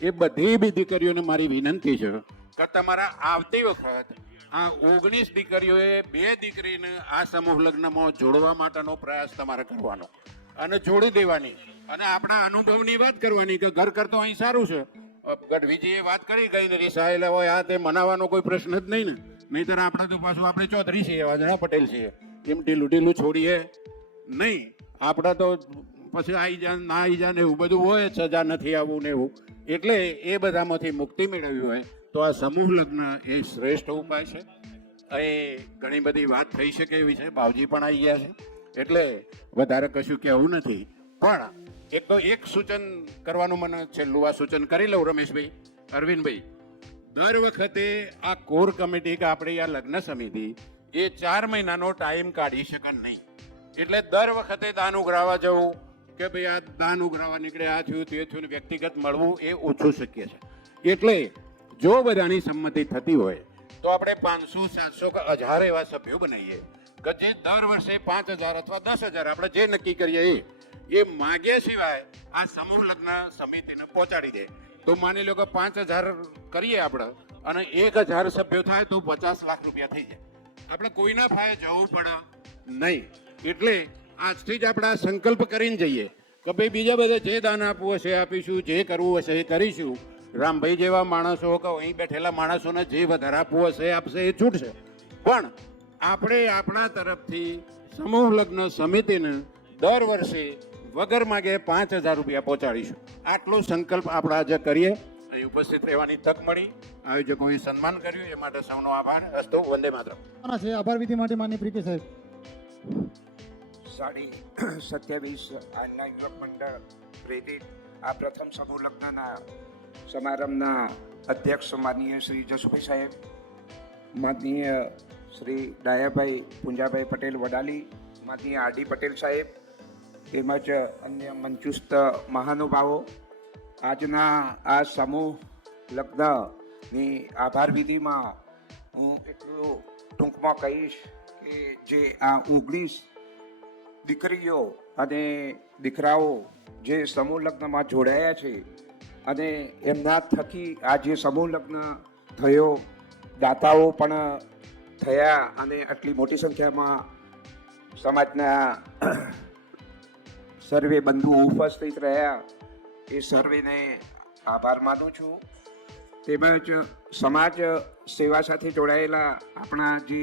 એ બધી બી દીકરીઓને મારી વિનંતી છે કે તમારા આવતી વખત આ 19 દીકરીઓએ 2 દીકરીને આ સમૂહ લગ્નમાં જોડવા માટેનો પ્રયાસ તમારે કરવાનો અને જોડી દેવાની. અને આપણા અનુભવની વાત કરવાની કે ઘર કરતો અહીં સારું છે. ગઢવીજીએ વાત કરી ગઈ ને રિસાયેલા હોય આ તે મનાવવાનો કોઈ પ્રશ્ન જ નહીં ને. નહીંતર આપણે તો પાછું આપણે ચૌધરી છીએ, વાજણા પટેલ છીએ, એમ ઢીલું છોડીએ નહીં. આપણા તો પછી આવી જા ના આવી જા ને એવું બધું હોય, સજા નથી આવવું ને એવું. એટલે એ બધામાંથી મુક્તિ મેળવવી હોય તો આ સમૂહ લગ્ન એ શ્રેષ્ઠ ઉપાય છે. એ ઘણી બધી વાત થઈ શકે એવી છે. બાવજી પણ આવી ગયા છે, એટલે વધારે કશું કહેવું નથી. પણ એક સૂચન કરવાનું મને છેલ્લું આ સૂચન કરી લઉં રમેશભાઈ, અરવિંદભાઈ. દર વખતે આ કોર કમિટી કે આપણી આ લગ્ન સમિતિ એ 4 મહિનાનો ટાઈમ કાઢી શકે નહીં. એટલે દર વખતે દાન ઉઘરાવા જવું કે ભાઈ આ દાન ઉઘરાવા નીકળે, આ થયું તે થયું, વ્યક્તિગત મળવું એ ઓછું શક્ય છે. એટલે જો બધાની સંમતિ થતી હોય તો આપણે 500, 700 કે 1000 એવા સભ્યો બનાવીએ કે જે દર વર્ષે 5000 અથવા 10000 આપણે જે નક્કી કરીએ એ માગ્યા સિવાય આ સમૂહ લગ્ન સમિતિને પહોંચાડી દે. તો માની લો કે 5000 કરીએ આપણે અને 1000 સભ્યો થાય તો 50 લાખ રૂપિયા થઈ જાય. આપણે કોઈના ફાયે જવું પડે નહીં. એટલે આજથી જ આપણે આ સંકલ્પ કરીને જઈએ કે ભાઈ બીજા બધા જે દાન આપવું હશે આપીશું, જે કરવું હશે એ કરીશું. રામભાઈ જેવા માણસો કે અહીં બેઠેલા માણસોને જે વધારે આપવું હશે આપશે, એ છૂટશે. પણ આપણે આપણા તરફથી સમૂહ લગ્ન સમિતિને દર વર્ષે વગર માગે 5000 રૂપિયા પહોંચાડીશું. આટલો સંકલ્પ આપણે આજે કરીએ. અહીં ઉપસ્થિત રહેવાની તક મળી, આયોજકોએ સન્માન કર્યું એ માટે સૌનો આભાર. અસ્તુ. વંદે માતરમ. આભાર વિધિ માટે માન્ય પ્રીતિ સાહેબ. 27 આજના યુવક મંડળ પ્રેરિત આ પ્રથમ સમૂહ લગ્નના સમારંભના અધ્યક્ષ માનનીય શ્રી જસુભાઈ સાહેબ, માનનીય શ્રી ડાયાભાઈ પુંજાભાઈ પટેલ વડાલી, માનનીય આરડી પટેલ સાહેબ, તેમજ અન્ય મંચુસ્થ મહાનુભાવો, આજના આ સમૂહ લગ્નની આભાર વિધિમાં હું એટલું ટૂંકમાં કહીશ કે જે આ 19 દીકરીઓ અને દીકરાઓ જે સમૂહ લગ્નમાં જોડાયા છે અને એમના થકી આ જે સમૂહ લગ્ન થયો, દાતાઓ પણ થયા અને આટલી મોટી સંખ્યામાં સમાજના સર્વે બંધુઓ ઉપસ્થિત રહ્યા, એ સર્વેને આભાર માનું છું. તેમજ સમાજ સેવા સાથે જોડાયેલા આપણા જે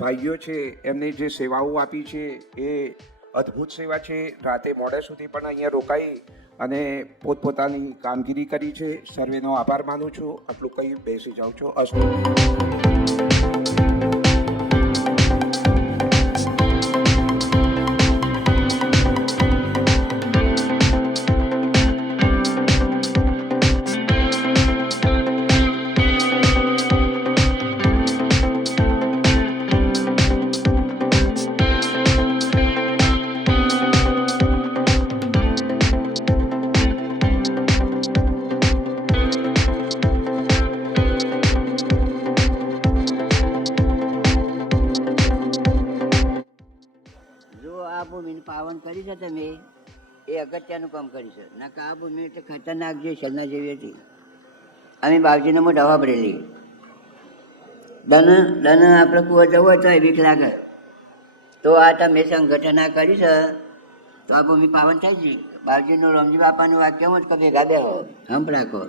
ભાઈઓ છે એમને જે સેવાઓ આપી છે એ અદ્ભુત સેવા છે. રાતે મોડે સુધી પણ અહીંયા રોકાઈ અને પોતપોતાની કામગીરી કરી છે. સર્વેનો આભાર માનું છું. આટલું કહી બેસી જાઉં છું. અસ્તુ. આ ભૂમિને પાવન કરી છે તમે, એ અગત્યનું કામ કરી છે. ના કે આ ભૂમિ એટલે ખતરનાક જે છેલ્લા જેવી હતી. અમે બાવજીને મોઢા વાપરેલી દન આપણે કુવા જવું હોય તો એ બીક લાગે. તો આ તમે સંગઠન આ કરી છે તો આ ભૂમિ પાવન થઈ ગઈ. બાવજીનું રમજી બાપાનું વાક્ય એમ જ કે ભેગા બેહો, હંપ રાખો.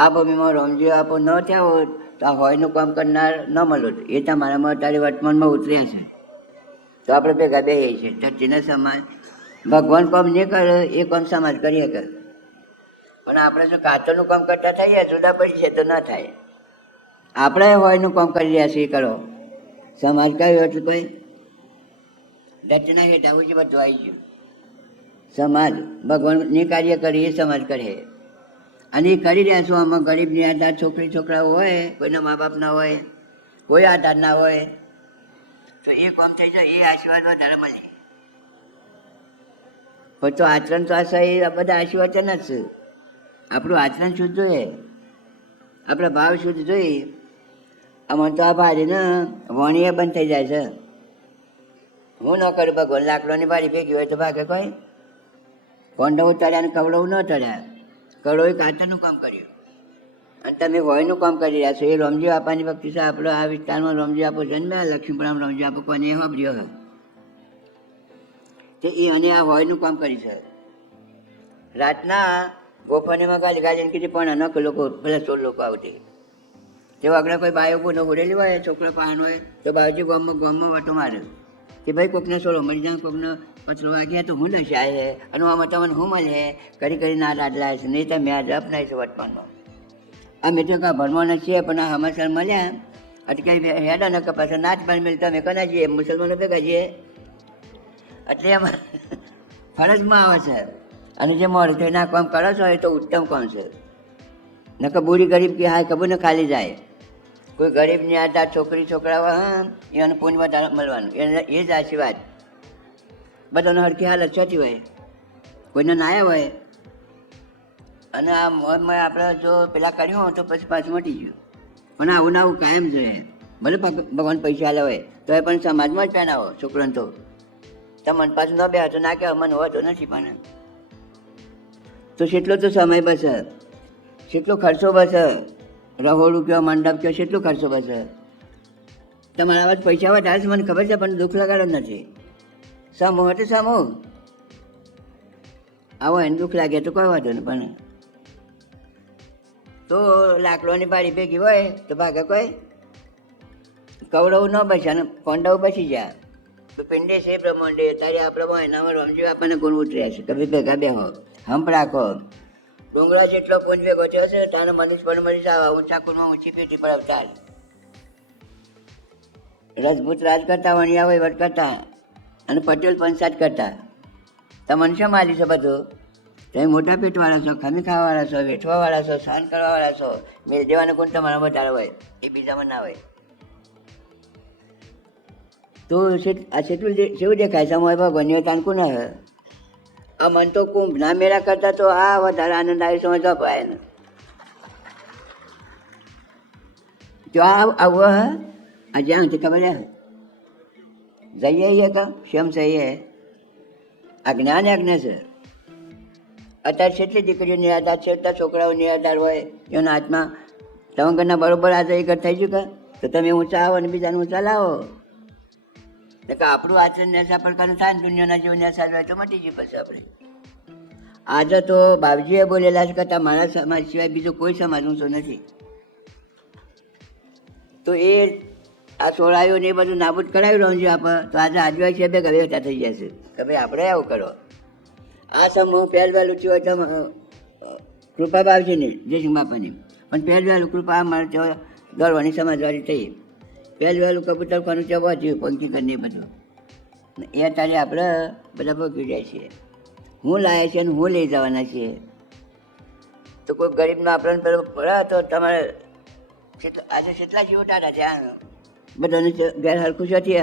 આ ભૂમિમાં રમજી બાપો ન થયા હોત તો આ હોયનું કામ કરનાર ન મળો. એ તમારામાં અત્યારે વર્તમાનમાં ઉતર્યા છે તો આપણે ભેગા બેહીએ છીએ. ચર્ચીના સમાજ ભગવાન કામ નહીં કરે એ કામ સમાજ કરીએ કરે. પણ આપણે જો કાચરનું કામ કરતા થઈએ જુદા પડી છે તો ન થાય. આપણે હોયનું કામ કરી રહ્યા છીએ કરો. સમાજ કયો એટલે કોઈ રચના હેઠ આવું છે બધું આવી ગયું. સમાજ ભગવાનની કાર્ય કરી એ સમાજ કરે અને એ કરી રહ્યા છું. આમાં ગરીબની આધાર છોકરી છોકરાઓ હોય, કોઈના મા બાપ ના હોય, કોઈ આધાર ના હોય તો એ કામ થઈ જાય. એ આશીર્વાદ વધારે મળે. પણ તો આચરણ તો આ બધા આશીર્વાદ જ છે. આપણું આચરણ શુદ્ધ જોઈએ, આપણા ભાવ શુદ્ધ જોઈએ. આમાં તો આ ભારીને વણીએ બંધ થઈ જાય છે. હું ન કરું ભગવાન. લાકડોની ભારી ભેગી હોય તો ભાગે કોઈ કોંડવું તળ્યા ને કવડવું ન તળ્યા. કવડોએ કાચરનું કામ કર્યું અને તમે હોયનું કામ કરી રહ્યા છો. એ રમજી બાપાની ભક્તિ છે. આપણો આ વિસ્તારમાં રમજી બાપો જન્મ્યા, લક્ષ્મીપુરામ રમજી બાપો કોને સાંભળ્યો હોય તે એ અને આ હોયનું કામ કરી છે. રાતના ગોફાનેમાં ગાલીને કીધી પણ અનક લોકો પેલા 16 લોકો આવતી. તે આગળ કોઈ બાયો ગુનો ઉડેલી હોય, છોકરો પાન હોય તો બાજુ ગામમાં વાટો મારે. કે ભાઈ કોકને સોળો મળી જાય, કોકને પતરો વાગ્યા તો હું નશા હે અને આમાં તમને હું મળે કરી કરીને આ લાડલા છે નહીં તમે આજે અપનાવીશું વર્તમાનમાં. અમે તો કાં ભણવાના છીએ પણ આ હમાસર મળ્યા અટકાઈ હેડા ન કપાસ નાચ પાણી મેળ તમે કના જઈએ મુસલમાનો ભેગા જઈએ એટલે એમાં ફરજમાં આવે છે. અને જે મોડું થઈને આ કામ કરો છો એ તો ઉત્તમ કામ છે. નકર બુરી ગરીબ કે હાય ખબર ને ખાલી જાય. કોઈ ગરીબની આ છોકરી છોકરા હોય હા એને પૂન વધારે મળવાનું એને એ જ આશીર્વાદ. બધાને હરખી હાલત છતી હોય, કોઈને નાયા હોય અને આ મોજમાં આપણે જો પેલા કર્યું હોય તો પછી પાછું મટી ગયું. પણ આવું ના આવું કાયમ જોઈએ. ભલે ભગવાન પૈસા આલે હોય તો એ પણ સમાજમાં જ પહેરાવો છોકરાને. તો મન પાછું ન બે તો ના કહેવાય મને હોતો નથી. પણ તો કેટલો તો સમય બસે, કેટલો ખર્ચો બસે, રહોડું કયો મંડપ કયો કેટલો ખર્ચો બસે. તમારા આવા પૈસા વધારે છે મને ખબર છે પણ દુઃખ લગાડો નથી. સમૂહ હતો સમૂહ આવો એને દુઃખ લાગે તો કોઈ વાંધો નહીં. પણ તો લાકડોની બારી ભેગી હોય તો ભાગે કોઈ કવડવું ન બસે અને કોંડાઓ બસી જાય. તો પિંડે છે બ્રહ્માંડે તારે આ પ્રમાણે એનામાં રમજી આપણને ગુણ ઉતર્યા છે. કભી ભેગા બેહો હંપ રાખો. ડુંગરા જેટલો પૂંજ ભેગો થયો છે તારે મનીષ પણ મનીષ આવા ઊંચા કુળમાં ઊંચી પેટી પર અવતાર. રજપૂત રાજ કરતા, વણિયા વહીવટ કરતા અને પટેલ પંચાયત કરતા. તમને શું માલી છે બધું? તમે મોટા પેટવાળા છો, ખમી ખાવાવાળા છો, વેઠવાવાળા છો, સહન કરવાવાળા છો. મેળ દેવાનો ગુણ તમારા વધારે હોય એ બીજામાં ના હોય. તો આ કેટલું કેવું દેખાય સમય ભગવાનની તાન કોને હે? આ મન તો કુંભ ના મેળા કરતા તો આ વધારે આનંદ આવી સમજ અપાય ને. જો આવું હે આ જ્યાં ખબર હે જઈએ કા શેમ સહીએ આ જ્ઞાન યજ્ઞ છે. અત્યારે કેટલી દીકરીઓની આધાર છે, અત્યારે છોકરાઓની આધાર હોય એના હાથમાં તવંગરના બરોબર આજે એક થઈ ગયું તો તમે ઊંચા આવો અને બીજાને ઊંચા લાવો. એટલે આપણું આચરણ નેશા પ્રકારનું થાય ને દુનિયાના જેવું નેશા હોય તો મટી ગયું પછી આપણે. આજે તો બાપજીએ બોલેલા છે કરતાં મારા સમાજ સિવાય બીજો કોઈ સમાજ ઊંચો નથી. તો એ આ સોળાયું ને એ બધું નાબૂદ કરાવી રહ્યું છે આપણે તો આજે આદિવાસી બે ગવેટા થઈ જશે કે ભાઈ આપણે આવું કરો. આ સમૂહ પહેલ વહેલું થયું હોય કૃપા બાપજીની જયસિંહ બાપાની પણ પહેલ વહેલું કૃપા અમારે તો દોડવાની સમાજવાળી થઈ. પહેલ વહેલું કબૂતર કોનું છે વધ્યું પંક્તિ કરીને એ બધું એ અત્યારે આપણે બધા ભોગવી જાય છીએ. હું લાવ્યા છીએ અને હું લઈ જવાના છીએ. તો કોઈ ગરીબનો આપણને પેલો પડે તો તમારે આજે કેટલા જીવો ટાટા છે આ બધાને ગેર હરખું છે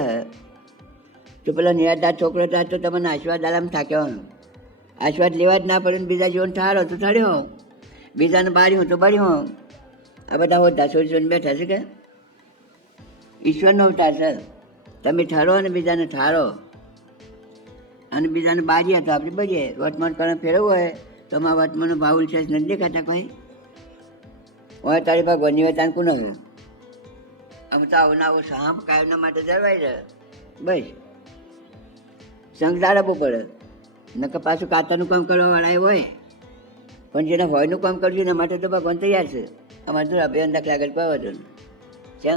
તો પેલા નિરાધાર છોકરો થાય તો તમને આશીર્વાદ આલામ થાક્યો. આશીર્વાદ લેવા જ ના પડે ને બીજા જીવન ઠારો તો ઠાર્યો, બીજાને બાળ્યું તો બળ્યું. આ બધા હોતા છોડી બેઠા છે કે ઈશ્વરનો અવતાર છે. તમે ઠારો અને બીજાને ઠારો અને બીજાને બારીએ તો આપણે બળીએ. વર્તમાન કારણ ફેરવવું હોય તો અમારા વર્તમાનનો ભાવ છે નથી દેખાતા કોઈ હોય તારી ભગવાનની હોય તાન કોણ હોય. આમ તો આવું ના આવું સાંપ કાયમના માટે જળવાઈ રહે બસ. સંઘ દાડવું પડે નકર પાછું કાતરનું કામ કરવાવાળા હોય પણ જેને હોયનું કામ કરવું એના માટે તો ભગવાન તૈયાર છે. અમારે તો અભિયાન દાખલા આગળ પાવા હતું છે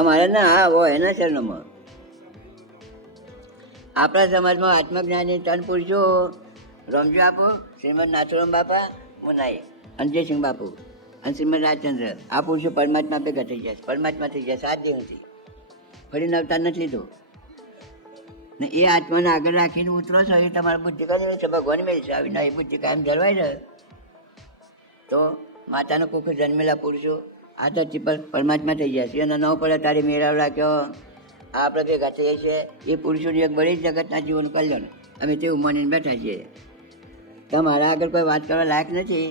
અમારે ના હા હોય એના ચરણોમાં. આપણા સમાજમાં આત્મજ્ઞાની ત્રણ પુરુષો રમજો આપો શ્રીમદ નાથુરામ બાપા મુનાઈ અને જયસિંહ બાપુ અને શ્રીમદ રાજચંદ્ર. આ પુરુષો પરમાત્મા ભેગા થઈ જાય, પરમાત્મા થઈ જાય 7 દિવસથી ફરીને અવતાર નથી લીધો ને એ આત્માને આગળ રાખીને ઉતરો છો એ તમારા બુદ્ધિ કરી છે ભગવાન મેળ છે. આવી નવી બુદ્ધિ કાયમ જળવાઈ રહે તો માતાનો કોખે જન્મેલા પુરુષો આ ધરતી પર પરમાત્મા થઈ જાય છે. અને ન પડે તારે મેળાવ રાખ્યો આપણે ભેગા થઈએ છીએ એ પુરુષોની એક બળી જગતના જીવન કલ્યાણ અમે તેવું માનીને બેઠા છીએ. તમારા આગળ કોઈ વાત કરવા લાયક નથી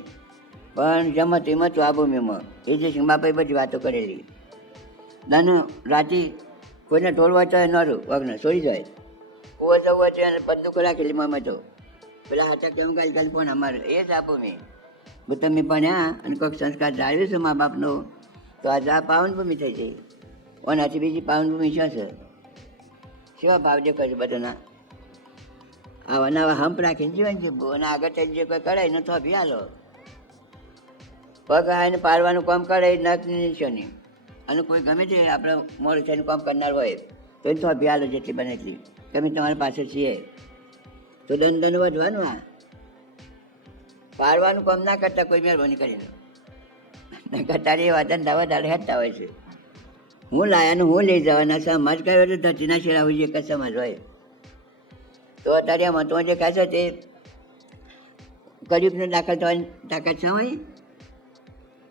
પણ જમત એમત આ ભૂમિમાં એ જે સિંહબાપાએ બધી વાતો કરેલી. દાનું રાતી કોઈને ઢોળવા ચાહે ન વગ્ન છોડી જાય કુવો જવું છે અને બંદૂકો રાખેલી મમ્મી તો પેલા હાથા કેમ ગાલ ફોન અમારે એ જ આપો મેં તમે ભણ્યા અને કોઈક સંસ્કાર જાળવ્યું છે મા બાપનો તો આજે આ પાવનભૂમિ થઈ જાય. ઓનાથી બીજી પાવનભૂમિ શું છે? કેવા ભાવ જે કરે બધાના આવા નવા હંપ રાખીને જીવન જીવવું અને આગળ થઈને જે કોઈ કરાય ને તો અભિયાલો પગ આવીને પાડવાનું કામ કરે નકની નિશાની. અને કોઈ ગમે તે આપણે મોડું થઈને કામ કરનાર હોય તો એ તો અભિયાલો જેટલી બને એટલી તમે તમારી પાસે છીએ તો દંડ વધવાનું. આ પાડવાનું કામ ના કરતા કોઈ મહેરબાની કરી લો કરતા એ વાતન દાવા દાડે હટતા હોય છે. હું લાયાનું હું લઈ જવાના સમાજ કયો તો ધરતીના શેરા હોય એક જ સમાજ હોય. તો અત્યારે આ મતમાં જે કહે છે તે કળિયુગનો દાખલ થવાની તાકાત છે હોય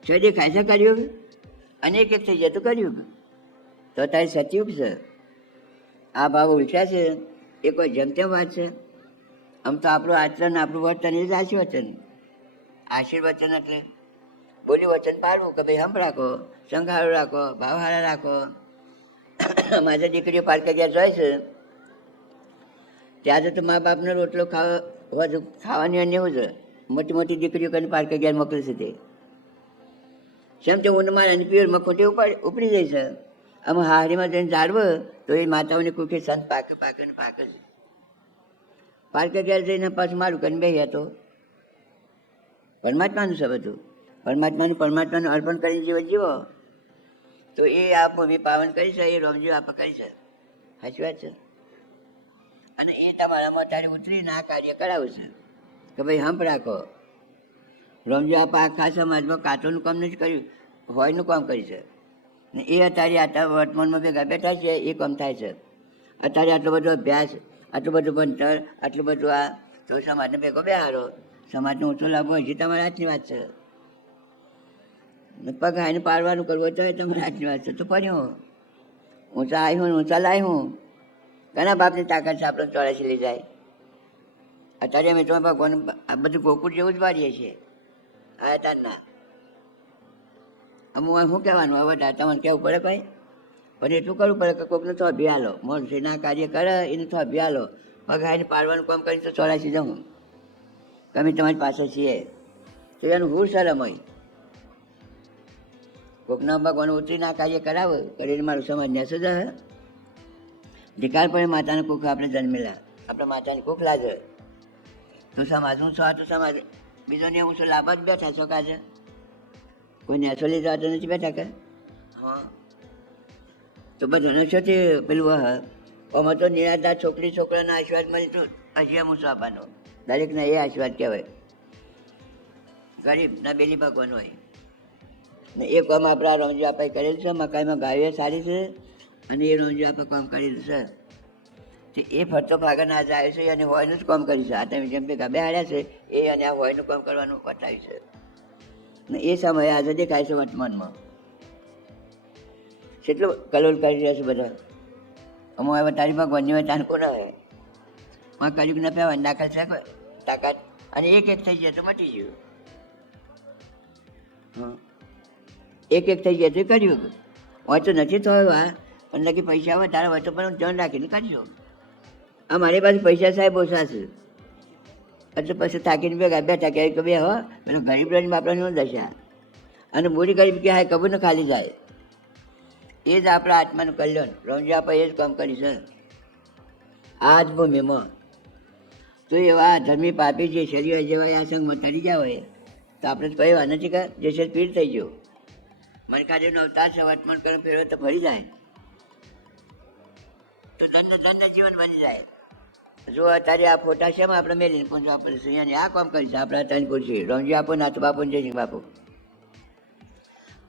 છે દેખાય છે કળિયુગ અને એક થઈ જાય તો કળિયુગ તો અત્યારે સતયુગ છે. આ ભાવ ઉલટ્યા છે એ કોઈ જેમ તેમ વાત છે. આમ તો આપણું આચરણ આપણું વર્તન એ જ આશીર્વચન. આશીર્વચન એટલે બોલી વચન પાડવું કે ભાઈ હમ રાખો, સંઘારો રાખો, ભાવહારા રાખો. મારી દીકરીઓ પાર્કે જ્યાં જાય છે ત્યારે તો મા બાપનો રોટલો ખાવાની અન્ય એવું છે. મોટી મોટી દીકરીઓ કરીને પાર્કે ગયા મોકલે છે તે જેમ તે ઊંડમાં અને પિયરમાં ખોટી ઉપડી જાય છે. આમ હારીમાં જઈને ઝાડવે તો એ માતાઓની કુખે સંત પાકે પાકે ને પાકે છે. પાર્કે ગયા જઈને પાછું મારું કરીને બેહ્યા તો પરમાત્માનું છે બધું. પરમાત્માનું અર્પણ કરીને જીવન જીવો તો એ આ ભૂમિ પાવન કરી છે. એ રોમજી આપ કરી છે. સાચી વાત છે. અને એ તમારામાં અત્યારે ઉતરીને આ કાર્ય કરાવું છે કે ભાઈ હંપ રાખો. રોમજી આપ આખા સમાજમાં કાચોનું કામ નથી કર્યું, હોયનું કામ કર્યું છે ને એ અત્યારે આટલા વર્તમાનમાં ભેગા બેઠા છે એ કામ થાય છે. અત્યારે આટલો બધો અભ્યાસ, આટલું બધું ભણતર, આટલું બધું આ તો સમાજને ભેગો બેહારો. સમાજનો ઊંચો લાભો હજી તમારા હાથની વાત છે. પગ હાઈને પાડવાનું કરવું તો એ તમારા હાથની વાત છે. તો ફરી હું ઊંચા આવી હું ઊંચા લાવી હું ઘણા બાપની તાકાત છે આપણે 84 લઈ જાય. અત્યારે અમે તો ભગવાન આ બધું ગોકુળ જેવું જ વાળીએ છીએ. આ તારના અમુક શું કહેવાનું હવે તમને કહેવું પડે કંઈ પણ એટલું કરવું પડે કે કોઈકને તો અભિયાલો મોનસીના કાર્ય કરે એને તો અભિયાલો પગ હાઈને પાડવાનું કામ કરીને તો 84 જવું અમે તમારી પાસે છીએ તો એનું હું શરમ હોય. કોકના ભગવાન ઉતરીને આ કાર્ય કરાવે કરીને મારું સમાજ નેસો જ હે. ધિકાર પડે માતાને કુખ આપણે જન્મેલા આપણે માતાની કુખ લાગે તો સમાજ હું છો તો સમાજ બીજોને હું છો લાભ જ બેઠા છો કાજે કોઈ નેસો લીધા તો નથી બેઠા કે હા તો બધાને છો તે પેલું હ આમાં તો નિરાધાર છોકરી છોકરાના આશીર્વાદ મળી તો હજી હું છો આપવાનો દરેકના એ આશીર્વાદ કહેવાય. ગરીબના બેલી ભગવાન હોય ને એ કામ આપણા રોમજી આપણે કરેલું છે. મકાઈમાં ગાયો સારી છે અને એ રોમજી આપણે કામ કરેલું છે તે એ ફરતો ભાગા ના જાય છે અને હોયનું જ કામ કર્યું છે. આ તમે જેમ ભેગા બેહાડ્યા છે એ અને આ હોયનું કામ કરવાનું બતાવ્યું છે ને એ સમયે આજે દેખાય છે વર્તમાનમાં કેટલું કલોલ કરી રહ્યા છે બધા. અમુક હવે તારી ભગવાનની હોય તાન કોના હોય માં કલયુગ ન પહેવાય દાખલ છે કોઈ તાકાત અને એક થઈ જાય તો મટી ગયું. હા એક થઈ જાય તો કર્યું હોય તો નથી થયું. આ પણ લગી પૈસા વધારે હોય તો પણ ધ્યાન રાખીને કરજો. અમારી પાસે પૈસા સાહેબ ઓછા છે એટલે પછી થાકીને ભેગા બેઠા કે બે હો પેલો ગરીબ રહીને બાપરાની દશા અને બુરી ગરીબ કે હા કબૂરને ખાલી જાય. એ જ આપણા આત્માનું કલ્યાણ રોમજી આપણે એ જ કામ કરી છે આ જ ભૂમિમાં. તો એવા ધર્મી પાપી જે શરીર જેવા આ સંઘમાં તરી ગયા હોય તો આપણે તો કહેવા નથી કે જે છે પીર થઈ ગયો. મનકાદેવનો અવતાર છે વર્તમાન કર્મ ફેરવે તો ફરી જાય તો ધન્ય જીવન બની જાય. જો અત્યારે આ ફોટા છે આપણે મેલીને પૂછવું આપણે અહીંયા આ કામ કરી છે આપણા ત્રણ પૂછીએ રોમજી આપો નાથ બાપુ જય સિંહ બાપુ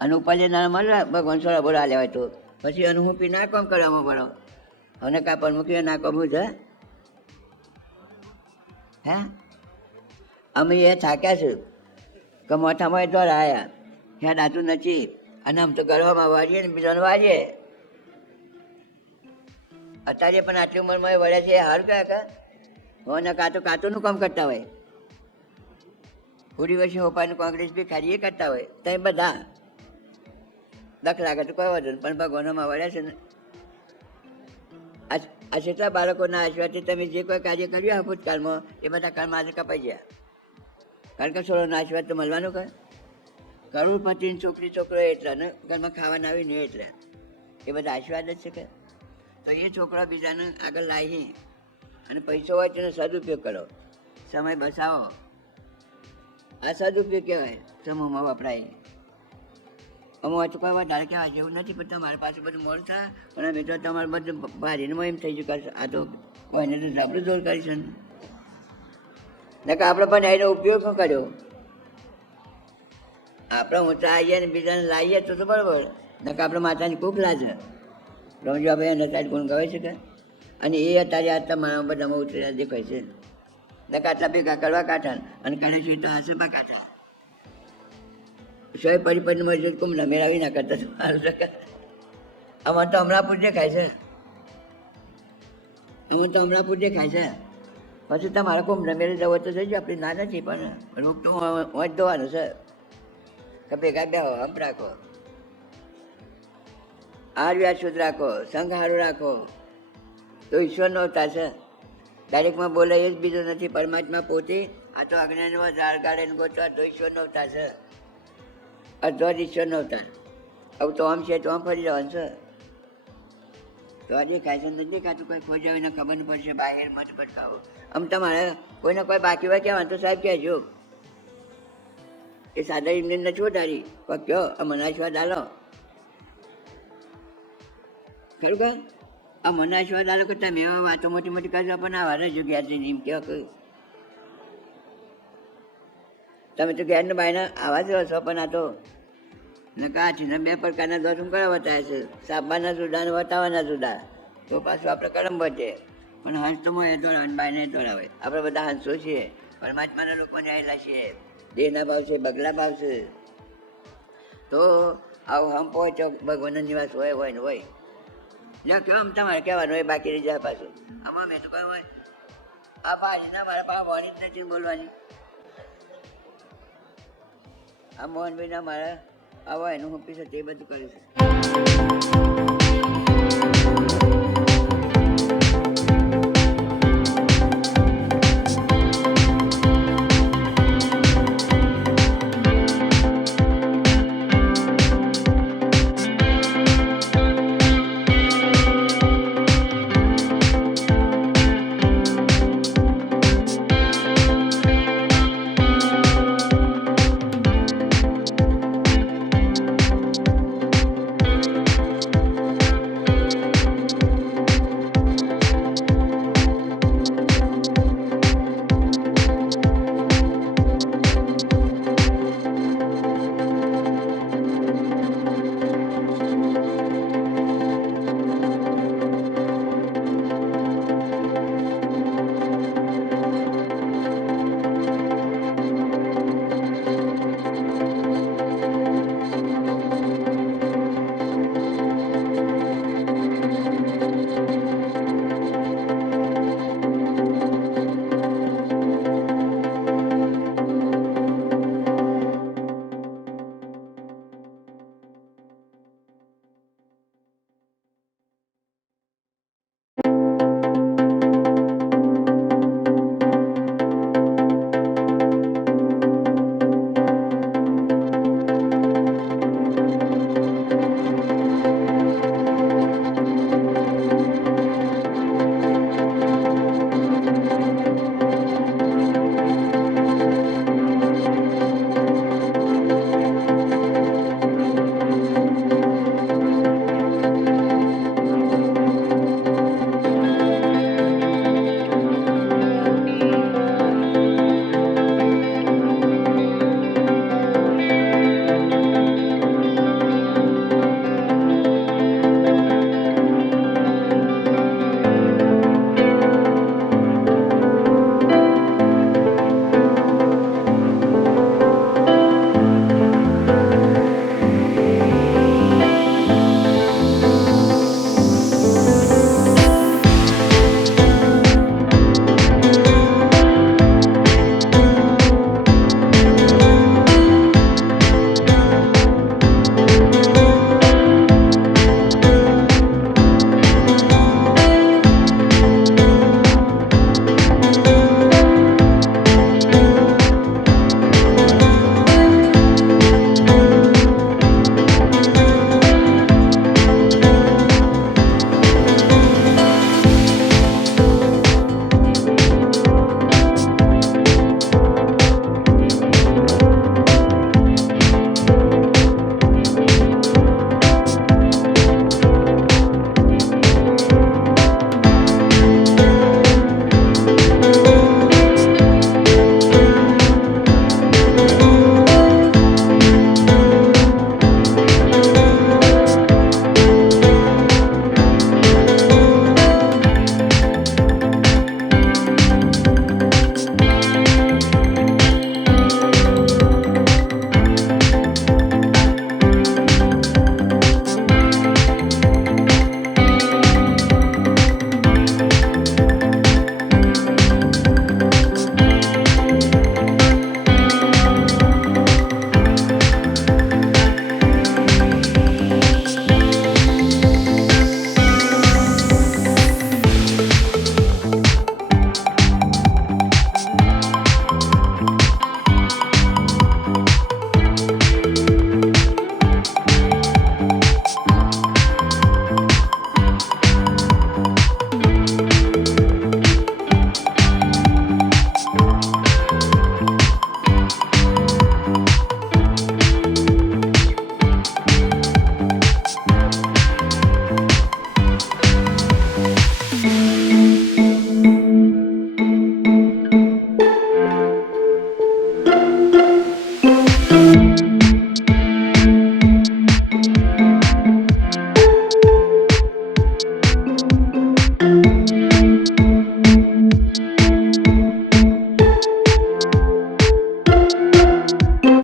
અને ઉપર જે નાના મળે ભગવાન સોળા બોલા લેવાય તો પછી અનુભૂપી ના કામ કરવામાં પડો અને કાપડ મૂકીને ના કામવું છે હે. અમે એ થાક્યા છે કે મોટામાં દોર આવ્યા હેડ આતું નથી અને આમ તો ગળવામાં વાળીએ ને બીજાને વાળીએ. અત્યારે પણ આટલી ઉંમરમાં વળે છે હાર ગયા કા હોને કાતોનું કામ કરતા હોય. પૂરી વર્ષે હોપાનું કોંગ્રેસ બી ખાલી એ કરતા હોય ત્યાં બધા દખ લાગે તો કોઈ વધુ પણ ભગવાનોમાં વળ્યા છે ને. આ જેટલા બાળકોના આશીર્વાદથી તમે જે કોઈ કાર્ય કર્યું આ ભૂતકાળમાં એ બધા કર્મ આજે કપાઈ ગયા. કારણ કે છોડોનો આશીર્વાદ તો મળવાનું કે કરોડપતિની છોકરી છોકરો એટલા ને ઘરમાં ખાવાના આવી નહીં એટલે એ બધા આશીર્વાદ જ છે કે. તો એ છોકરા બીજાને આગળ લાવી અને પૈસો હોય તેનો સદુપયોગ કરો, સમય બચાવો. આ સદુપયોગ કહેવાય સમૂહમાં વપરાય. અમે વાંચું કોઈ વધારે કહેવા જેવું નથી, પણ તમારી પાસે બધું મોડું થાય પણ અમે તો તમારે બધું ભારીને એમ થઈ ગયું કરશે. આ તો કોઈને તો આપણે જોર કરીશું ને કે આપણે પણ એનો ઉપયોગ પણ કર્યો. આપણે ઊંચા આવીએ ને બીજાને લાવીએ તો બરાબર, ને કે આપણે માતાની ખૂબ લાગે. રમજી આપણે એના સાઈડ ગુણ ગવાઈ શકે, અને એ અત્યારે આટલા મારા બધામાં ઉતર્યા દેખાય છે. ને કે આટલા ભેગા કરવા કાંઠા અને કરે છે તો હશે પા કાંઠા. સોય પરિપરી મસ્જિદ કુંભ મેળવી ના કરતા સારું શકે. આમાં તો અમરાપુર દેખાય છે, આમાં તો અમરાપુર દેખાય છે. પછી તમારે કુંભ મેળવી જવો તો જઈજો, આપણી ના નથી પણ રૂપ તો વોચ દવાનું છે કે ભેગા બે હમ રાખો, આર વ્યાજ શુદ્ધ રાખો, સંઘ હારું રાખો, તો ઈશ્વરનો અવતાર છે. ડાયરેક્ટમાં બોલે એ જ બીજું નથી, પરમાત્મા પોતે. આ તો અજ્ઞાનનો ઝાડ ગાળે ગોતવા તો ઈશ્વરનો અવતાર છે, અડધો જ ઈશ્વરનો અવતાર. હવે તો આમ છે તો આમ ફરી જવાનું છે. તો આ દેખાય છે નથી દેખાતું, કોઈ ખોજ આવીને ખબર નહીં પડશે. બહાર મત પટકાવો. આમ તમારે કોઈને કોઈ બાકી હોય કહેવાનું તો સાહેબ કહેજો. એ સાદા એમને નથી વધારી પણ કહો આ મનાશ્વાદ આલો ખરું કે આ મનાશ્વાદ આલો કે તમે એવા વાતો મોટી મોટી કરજો પણ આ વારે જો ઘેર જઈને એમ કહો કે તમે તો ઘેરના બાયના આવા જ છો, પણ આ તો નકાચીને બે પ્રકારના દોષ કયા બતાવે છે, સાબાના જુદા ને વટાવાના જુદા. તો પાછું આપણે કરમ બચે. પણ હંસ તો મોએ દોડાવે બાયને દોડાવે. આપણે બધા હંસો છીએ, પરમાત્માના લોકોને આવેલા છીએ. દેહના ભાવ છે, બગલા ભાવ છે. તો આવું હંપ હોય તો ભગવાનનો નિવાસ હોય ને હોય. જ્યાં કેવો આમ તમારે કહેવાનું હોય, બાકી રહી જાય પાછું. આમાં મેં તો કહ્યું હોય આ ભાઈના મારા પાસે વાણી જ નથી બોલવાની. આ મોહનભાઈના મારા આવા એનું હું પીછે તે બધું કરીશું.